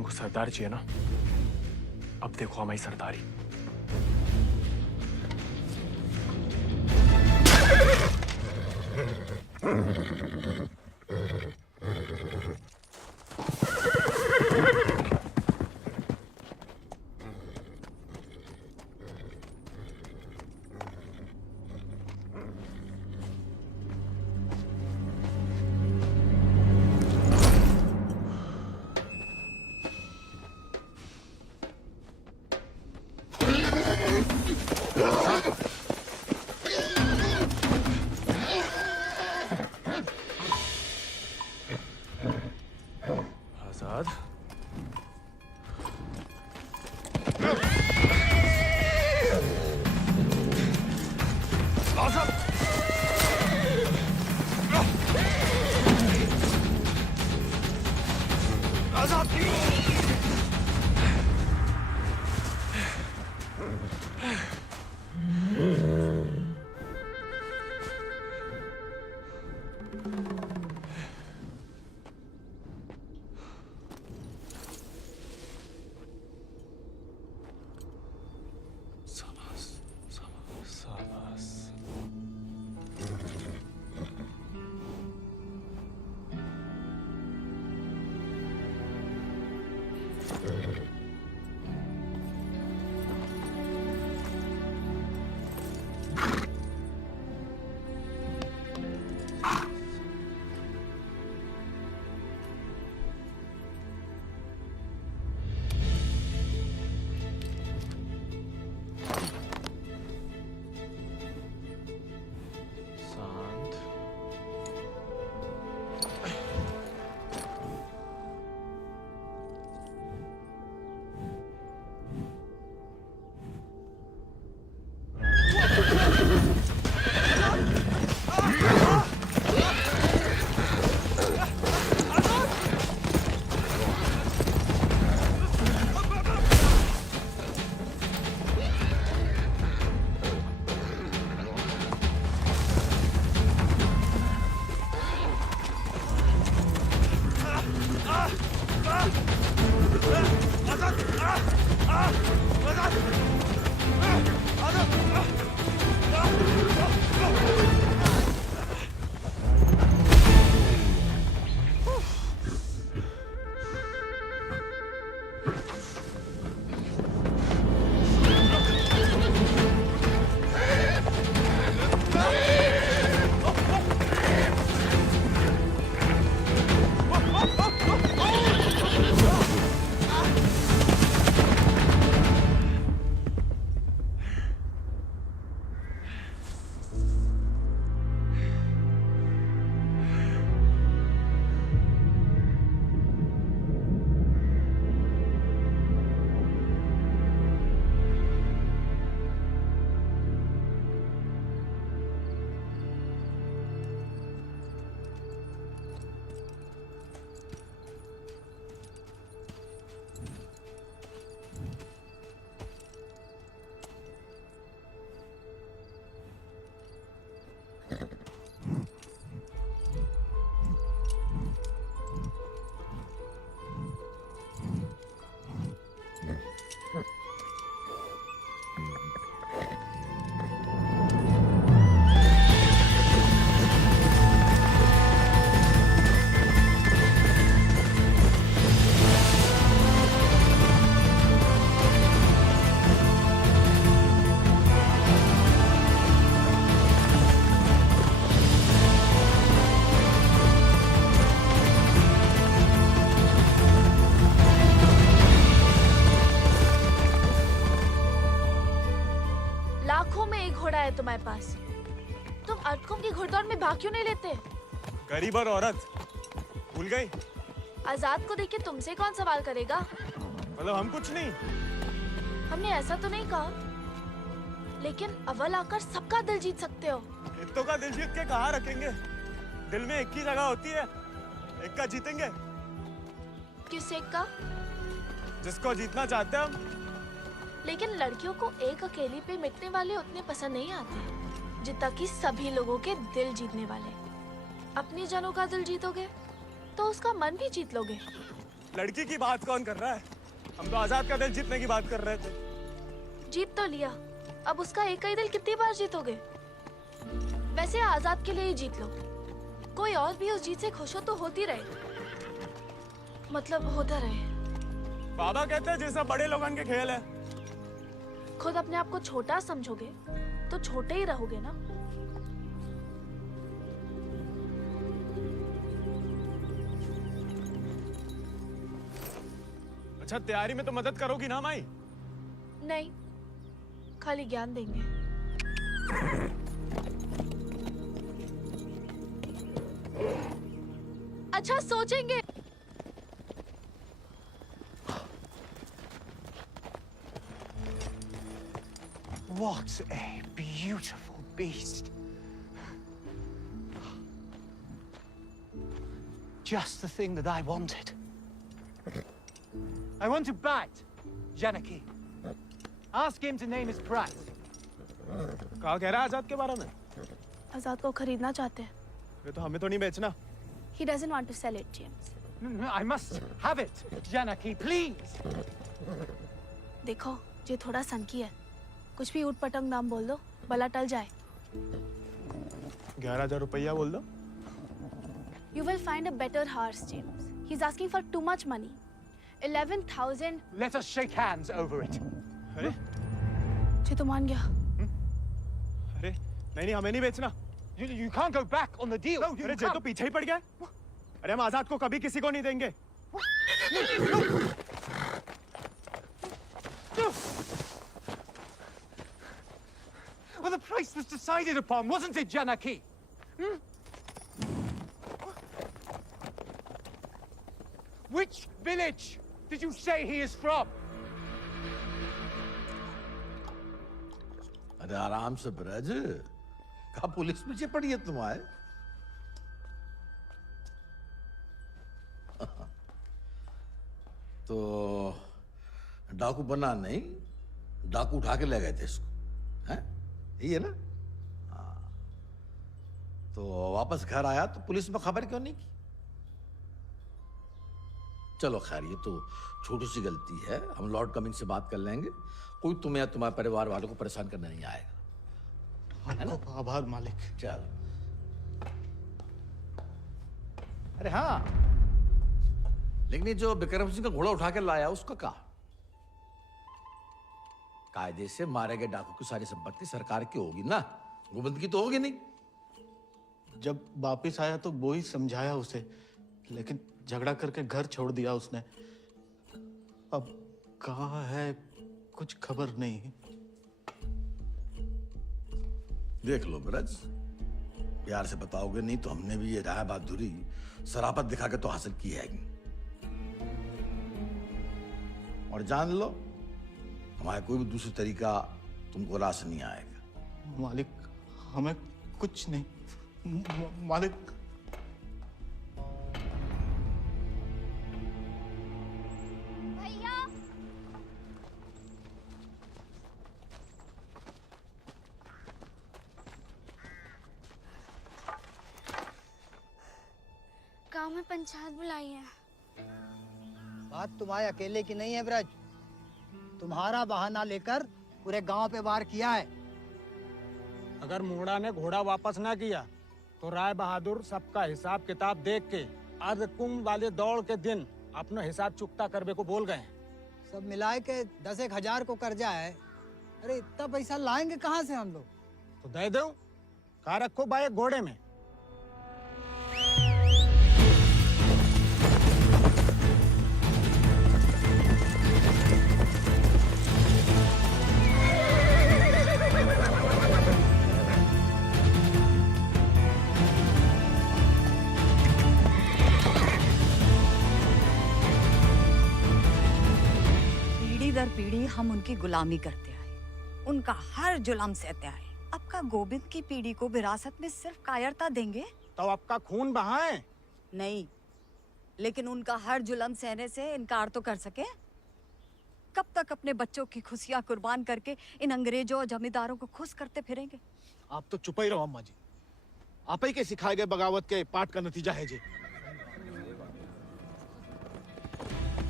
तुमको सरदार चाहिए ना? अब देखो हमारी सरदारी। आजाद, तुम्हारे पास, तुम अटकुम की घुड़दौड़ में भाग क्यों नहीं लेते? गरीब और औरत भूल गई? आजाद को देख के तुमसे कौन सवाल करेगा? मतलब हम कुछ नहीं? हमने ऐसा तो नहीं कहा, लेकिन अव्वल आकर सबका दिल जीत सकते हो। इत्तों का दिल जीत के कहाँ रखेंगे? दिल में एक ही जगह होती है, एक का जीतेंगे। किस एक का? जिसको जीतना चाहते हैं हम। लेकिन लड़कियों को एक अकेली पे मिटने वाले उतने पसंद नहीं आते जितना कि सभी लोगों के दिल जीतने वाले। अपने जनों का दिल जीतोगे तो उसका मन भी जीत लोगे। लड़की की बात कौन कर रहा है? हम तो आजाद का दिल जीतने की बात कर रहे थे। जीत तो लिया, अब उसका एक ही दिल कितनी बार जीतोगे? वैसे आजाद के लिए ही जीत लो। कोई और भी उस जीत से खुश हो तो होती रहे, मतलब होता रहे। बाबा कहते हैं जैसा बड़े लोगन के खेल है। खुद अपने आप को छोटा समझोगे तो छोटे ही रहोगे ना। अच्छा, तैयारी में तो मदद करोगी ना माई? नहीं, खाली ज्ञान देंगे। अच्छा सोचेंगे। What a beautiful beast. Just the thing that I wanted. I want to bite Janaki. Ask him to name his price. कहा कह रहा है आजाद के बारे में? आजाद को खरीदना चाहते हैं। ये तो हमें तो नहीं बेचना। He doesn't want to sell it, James. No, I must have it, Janaki, please. देखो, ये थोड़ा सनकी है। कुछ भी ऊट पटंग नाम बोल दो, भला टल जाए। 11,000 रुपया बोल दो। You will find a better horse, James. He's asking for too much money. 11,000. Let us shake hands over it. अरे? जी तो मान गया। अरे नहीं हमें नहीं बेचना। You can't go back on the deal. No, अरे जे तो पीछे ही पड़ गया। अरे हम आजाद को कभी किसी को नहीं देंगे। Well, the price was decided upon, wasn't it, Janaki? Which village did you say he is from? अरे आराम से ब्रज, कहा पुलिस पीछे पड़ी है तुम्हारे? तो डाकू बना नहीं, डाकू उठा के ले गए थे इसको, हैं? यही है ना? हाँ। तो वापस घर आया तो पुलिस में खबर क्यों नहीं की? चलो खैर, ये तो छोटी सी गलती है, हम लॉर्ड कमिंग से बात कर लेंगे। कोई तुम्हें या तुम्हारे परिवार वालों को परेशान करने नहीं आएगा, है ना? आभार मालिक। चलो। अरे हाँ, लेकिन ये जो विक्रम सिंह का घोड़ा उठा के लाया उसका कहा? कायदे से मारे गए डाकू की सारी संपत्ति सरकार की होगी ना, गोविंद की तो होगी नहीं। जब वापिस आया तो वो ही समझाया उसे, लेकिन झगड़ा करके घर छोड़ दिया उसने। अब कहाँ है कुछ खबर नहीं। देख लो ब्रज, प्यार से बताओगे नहीं तो हमने भी ये राय बहादुरी शराफत दिखा के तो हासिल की है। और जान लो, हमारा कोई भी दूसरी तरीका तुमको रास नहीं आएगा। मालिक, हमें कुछ नहीं। मालिक, गांव में पंचायत बुलाई है। बात तुम्हारे अकेले की नहीं है ब्रज, तुम्हारा बहाना लेकर पूरे गांव पे वार किया है। अगर मुंगड़ा ने घोड़ा वापस ना किया तो राय बहादुर सबका हिसाब किताब देख के अर्धकुंभ वाले दौड़ के दिन अपना हिसाब चुकता करने को बोल गए हैं। सब मिलाए के 10,000 को कर्जा है। अरे इतना पैसा लाएंगे कहाँ से हम लोग? तो दे दो, कहा रखो बाए घोड़े में। दर पीढ़ी हम उनकी गुलामी करते आए, उनका हर जुल्म सहते आए। अब का गोविंद की पीढ़ी को विरासत में सिर्फ कायरता देंगे तो आपका खून बहाएं? नहीं, लेकिन उनका हर जुल्म सहने से इनकार तो कर सके। कब तक अपने बच्चों की खुशियां कुर्बान करके इन अंग्रेजों और जमींदारों को खुश करते फिरेंगे? आप तो चुप ही रहो अम्मा जी। आप ही के सिखाए गए बगावत के पाठ का नतीजा है जी।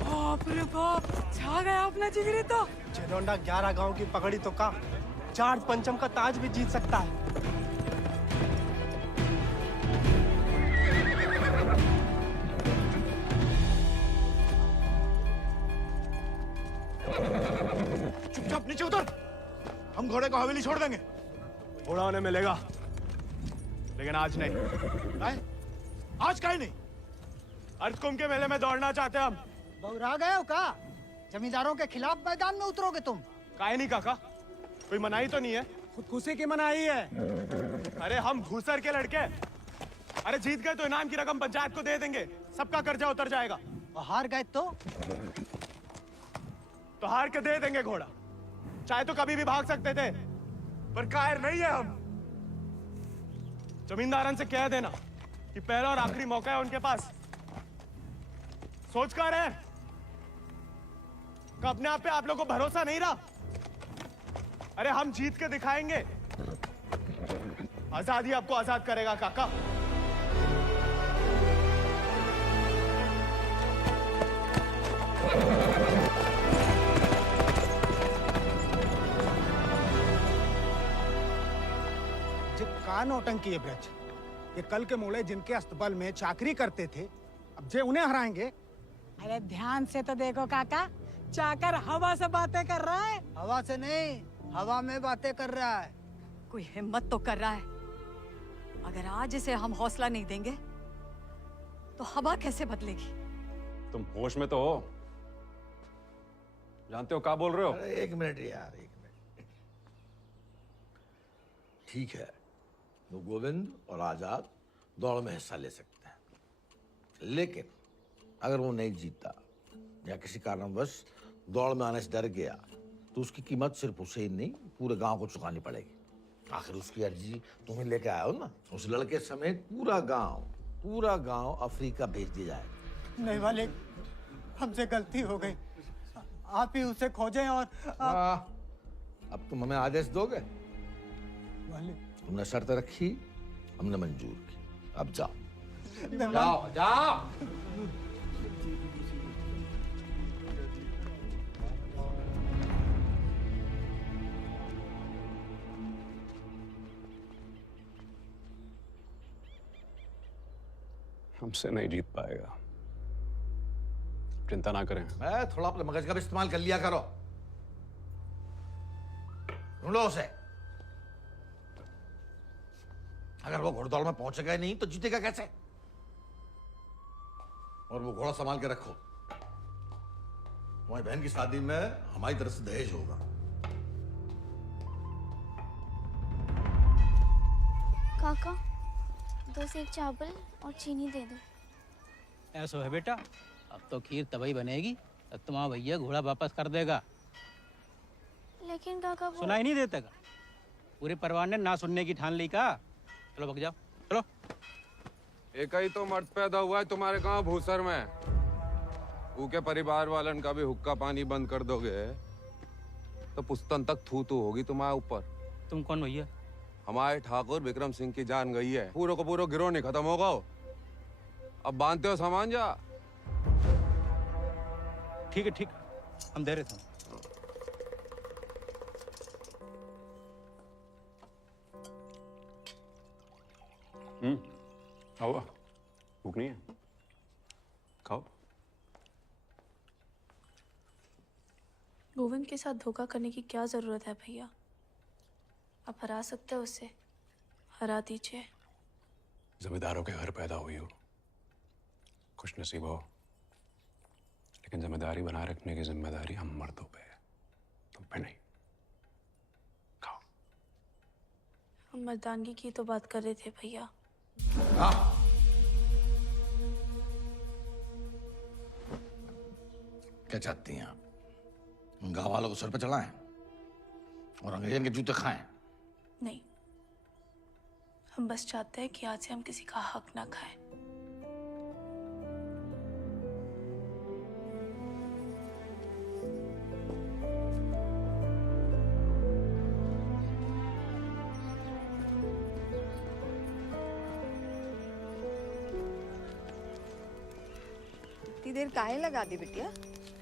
बाप रे बाप, छा गया अपना जिगरी तो। चेलोंडा 11 गांव की पगड़ी तो का चार पंचम का ताज भी जीत सकता है। चुपचाप नीचे उतर। हम घोड़े को हवेली छोड़ देंगे। घोड़ा उन्हें मिलेगा, लेकिन आज नहीं। आज काहे नहीं? अर्धकुंभ के मेले में दौड़ना चाहते हम। बौरा गए हो का? जमींदारों के खिलाफ मैदान में उतरोगे तुम? काहे नहीं काका, कोई मनाही तो नहीं है? खुदकुशी की मनाही है। अरे हम घूसर के लड़के, अरे जीत गए तो इनाम की रकम पंचायत को दे देंगे, सबका कर्जा उतर जाएगा। हार गए तो हार के दे देंगे घोड़ा, चाहे तो कभी भी भाग सकते थे, पर कायर नहीं है हम। जमींदारन से कह देना कि पहला और आखिरी मौका है उनके पास। सोच कर है कि अपने आप पे आप लोगों को भरोसा नहीं रहा। अरे हम जीत के दिखाएंगे, आजादी आपको आजाद करेगा काका। का नौटंकी है ब्रज, ये कल के मोड़े जिनके अस्तबल में चाकरी करते थे, अब जे उन्हें हराएंगे। अरे ध्यान से तो देखो काका, चाकर हवा से बातें कर रहा है। हवा से नहीं, हवा में बातें कर रहा है। कोई हिम्मत तो कर रहा है। अगर आज इसे हम हौसला नहीं देंगे तो हवा कैसे बदलेगी? तुम होश में तो हो? जानते हो क्या बोल रहे हो? अरे एक मिनट यार, एक मिनट। ठीक है, वो गोविंद और आजाद दौड़ में हिस्सा ले सकते हैं, लेकिन अगर वो नहीं जीता या किसी कारणवश दौड़ में आने से डर गया तो उसकी कीमत सिर्फ उसे ही नहीं, पूरे गांव को चुकानी पड़ेगी। आखिर उसकी अर्जी तुम्हें लेके आए हो ना। उस लड़के समेत पूरा गांव अफ्रीका भेज दिया जाएगा। नहीं मालिक, हमसे गलती हो गई, आप ही उसे खोजें। और अब तुम हमें आदेश दोगे? तुमने शर्त रखी, हमने मंजूर की, अब जाओ। जाओ जाओ। हमसे नहीं जीत पाएगा, चिंता ना करें। मैं थोड़ा अपने मगज का भी इस्तेमाल कर लिया करो। ढूंढो उसे। अगर वो घोड़दौड़ में पहुंचेगा ही नहीं तो जीतेगा कैसे? और वो घोड़ा संभाल के रखो, तुम्हारी बहन की शादी में हमारी तरफ से दहेज होगा। काका 2 सेक चावल और चीनी दे दो। ऐसा है बेटा, अब तो खीर तभी बनेगी तब तुम्हारा भैया घोड़ा वापस कर देगा। लेकिन काका वो... सुनाई नहीं देता का? पूरे परिवार ने ना सुनने की ठान ली का। चलो भग जाओ, चलो। एक ही तो मर्द पैदा हुआ है तुम्हारे गांव भूसर में, ऊके परिवार वालन का भी हुक्का पानी बंद कर दोगे तो पुस्तन तक थू थू होगी तुम्हारे ऊपर। तुम कौन भैया? हमारे ठाकुर विक्रम सिंह की जान गई है, पूरे को पूरा गिरोह नहीं खत्म होगा। अब बांधते हो सामान जा। ठीक है, ठीक, हम दे रहे थे। आओ, भूख नहीं है? खाओ। गोविंद के साथ धोखा करने की क्या जरूरत है भैया? आप हरा सकते हो उसे, हरा दीजिए। जमींदारों के घर पैदा हुई हो, खुश नसीब हो, लेकिन जिम्मेदारी बनाए रखने की जिम्मेदारी हम मर्दों पे है, तुम पे नहीं। खाओ। हम मर्दानगी की तो बात कर रहे थे भैया। क्या चाहती हैं आप? गांव वालों को सर पे चढ़ाएं और अंग्रेजों के जूते खाएं? नहीं, हम बस चाहते हैं कि आज से हम किसी का हक ना खाएं। इतनी देर काहे लगा दी बिटिया?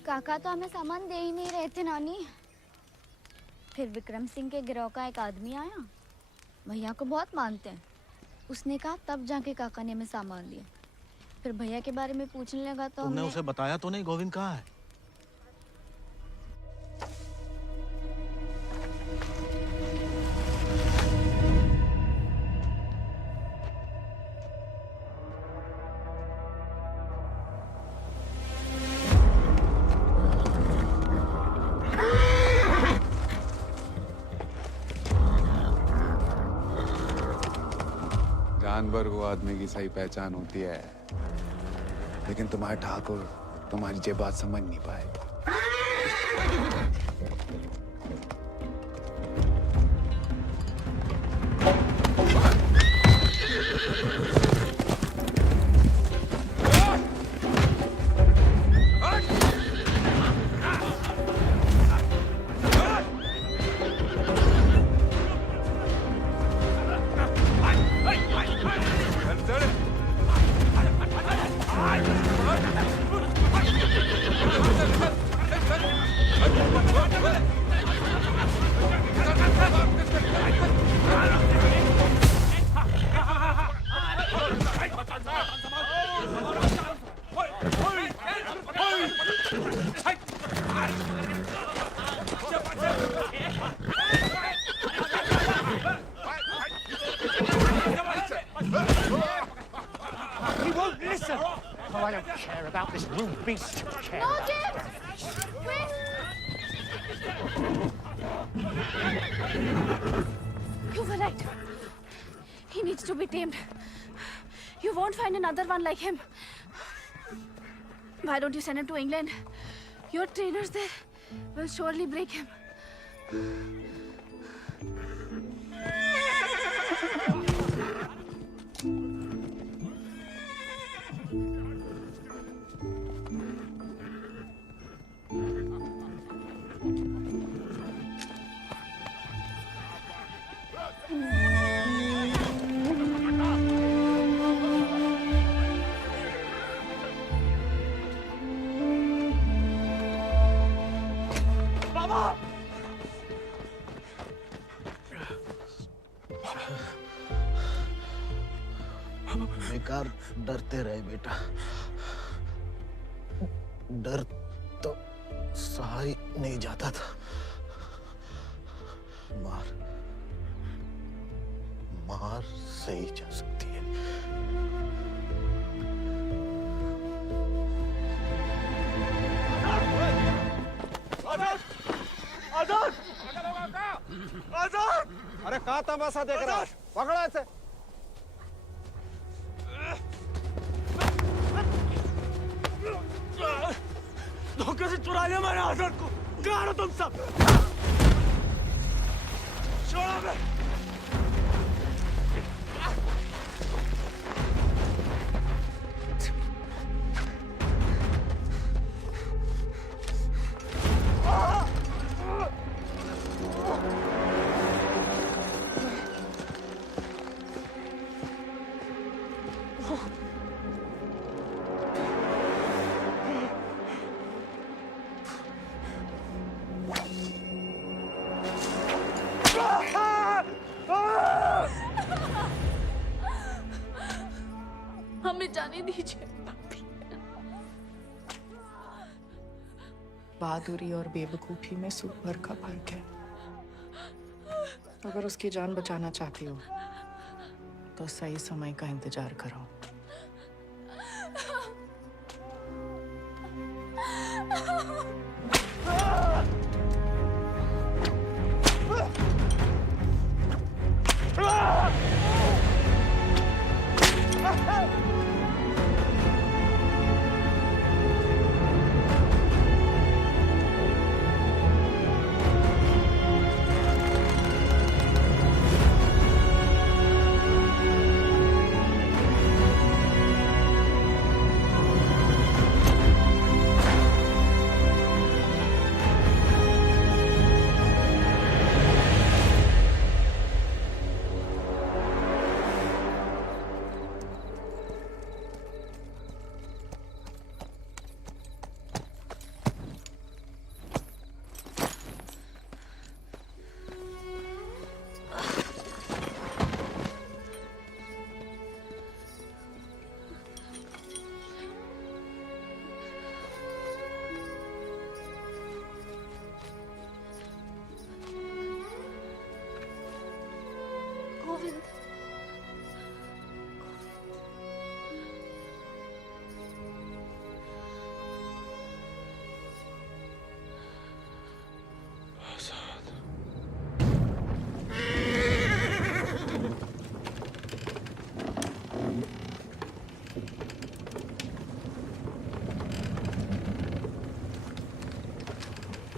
काका तो हमें सामान दे ही नहीं रहे थे नानी। फिर विक्रम सिंह के गिरोह का एक आदमी आया, भैया को बहुत मानते हैं। उसने कहा तब जाके काका ने हमें सामान दिया। फिर भैया के बारे में पूछने लगा तो तुमने हमने उसे बताया तो नहीं गोविंद कहाँ है? जानवर को आदमी की सही पहचान होती है, लेकिन तुम्हारे ठाकुर तुम्हारी ये बात समझ नहीं पाए। He won't listen. Oh, I don't care about this rude beast. No, James! Wait! You were right. He needs to be tamed. You won't find another one like him. Why don't you send him to England? Your trainers there will surely break him. बेकार डरते रहे बेटा। डर तो सहा ही नहीं जाता था। मार मार सही जा सकती है। आजाद! आजाद! अरे कहाँ तमाशा देख रहा है? पकड़ो ऐसे। धोखे से चुरा लिया मैंने आजाद को। कहाँ हो तुम सब? छोड़ो बे। हमें जाने दीजिए। बहादुरी और बेवकूफी में सूप भर का फर्क है। अगर उसकी जान बचाना चाहती हो तो सही समय का इंतजार करो।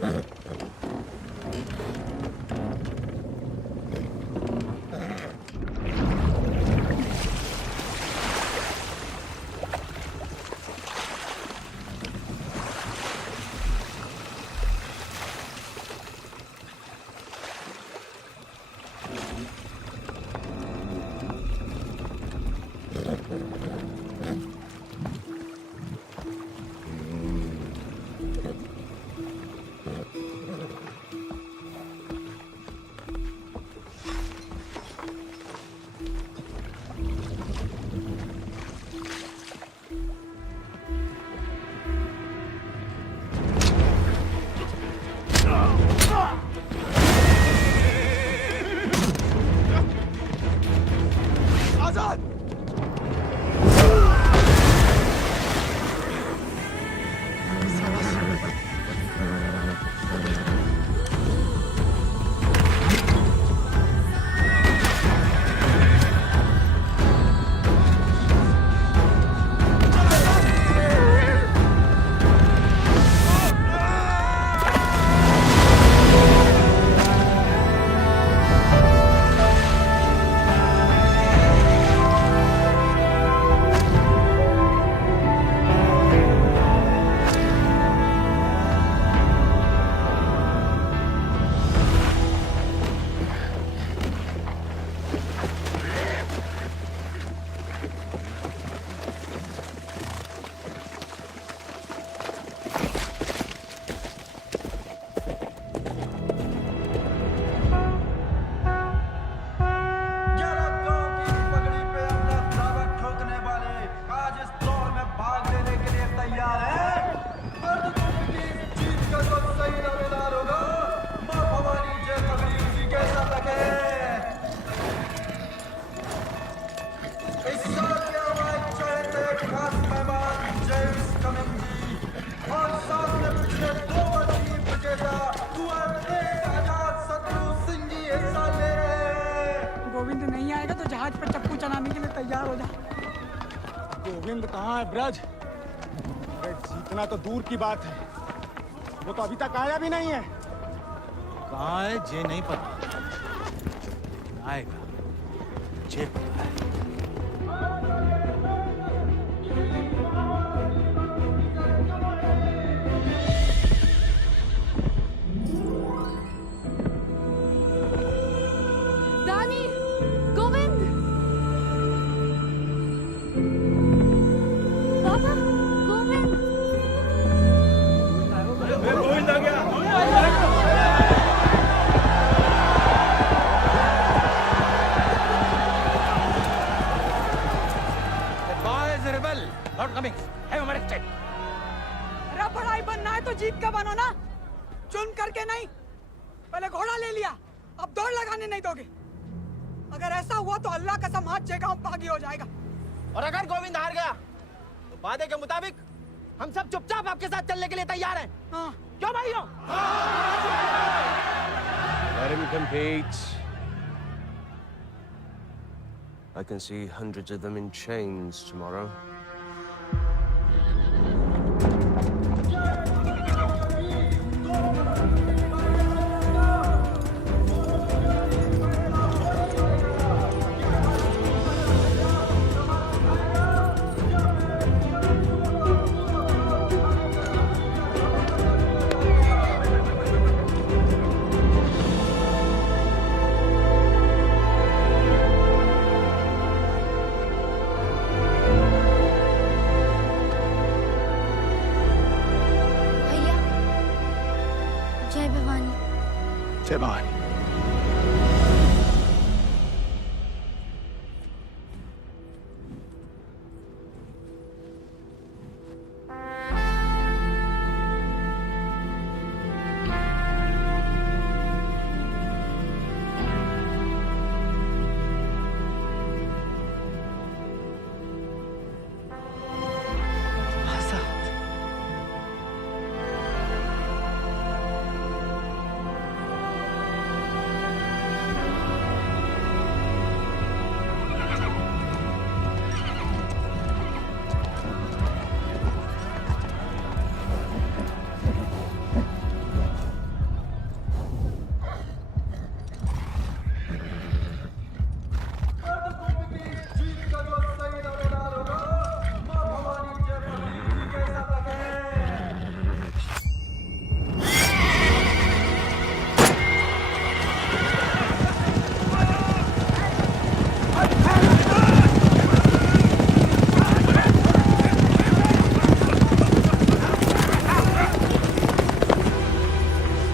गोविंद नहीं आएगा तो जहाज पर चप्पू चलाने के लिए तैयार हो जा। गोविंद कहाँ है ब्रज? अरे जीतना तो दूर की बात है, वो तो अभी तक आया भी नहीं है। कहाँ है जे नहीं पता, आएगा जे पता है। बड़ाई बनना है तो जीत का बनो ना, चुन करके नहीं। पहले घोड़ा ले लिया, अब दौड़ लगाने नहीं दोगे। अगर ऐसा हुआ तो अल्लाह कसम हाथ जगह बागी हो जाएगा। और अगर गोविंद हार गया तो वादे के मुताबिक हम सब चुपचाप आपके साथ चलने के लिए तैयार हैं। क्यों भाइयों? Let him compete. I can see hundreds of them in chains tomorrow. जय भवानी।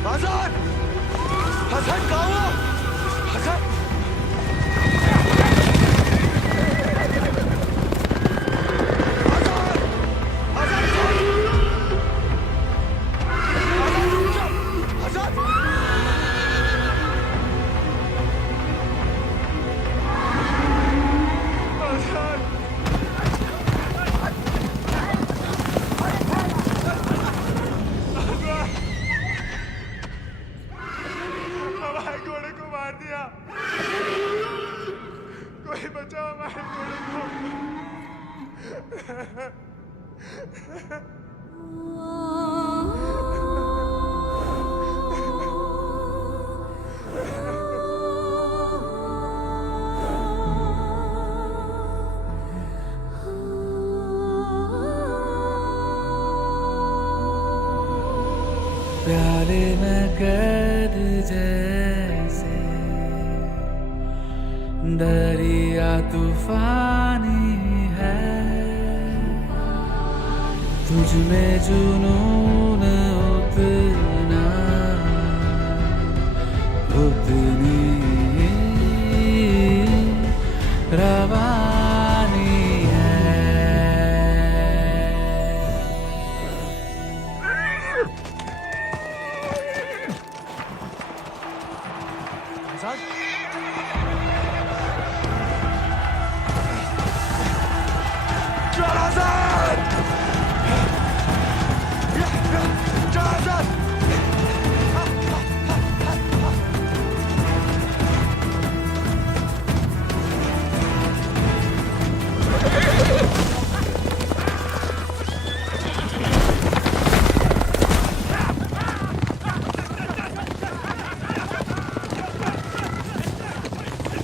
हसन हसन कहाँ हो हसन हमारे घोड़े को मार दिया। कोई बचाओ हमारे घोड़े को। प्याले में कैद जैसे दरिया तूफानी है, तुझ में जुनून उतना उतनी रवानी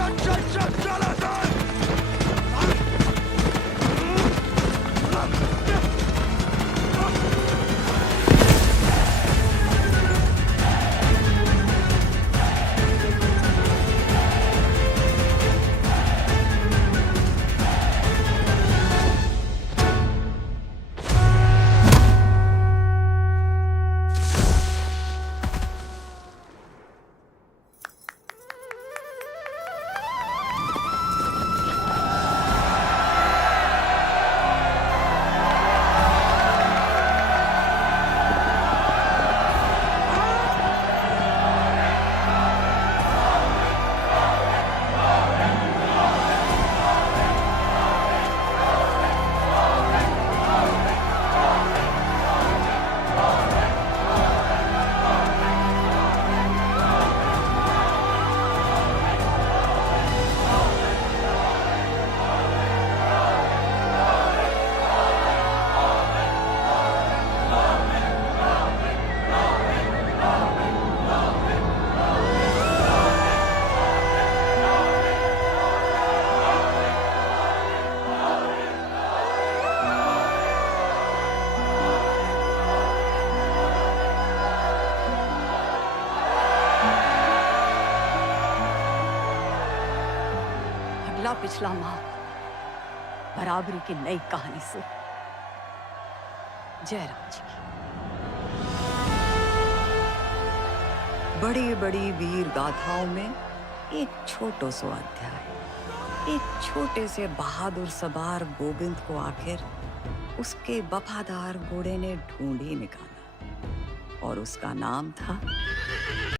अगला पिछला माह बराबरी की नई कहानी से जयराम जी की। बड़ी बड़ी वीर गाथाओं में एक छोटो सो अध्याय। एक छोटे से बहादुर सवार गोविंद को आखिर उसके वफादार घोड़े ने ढूंढ ही निकाला और उसका नाम था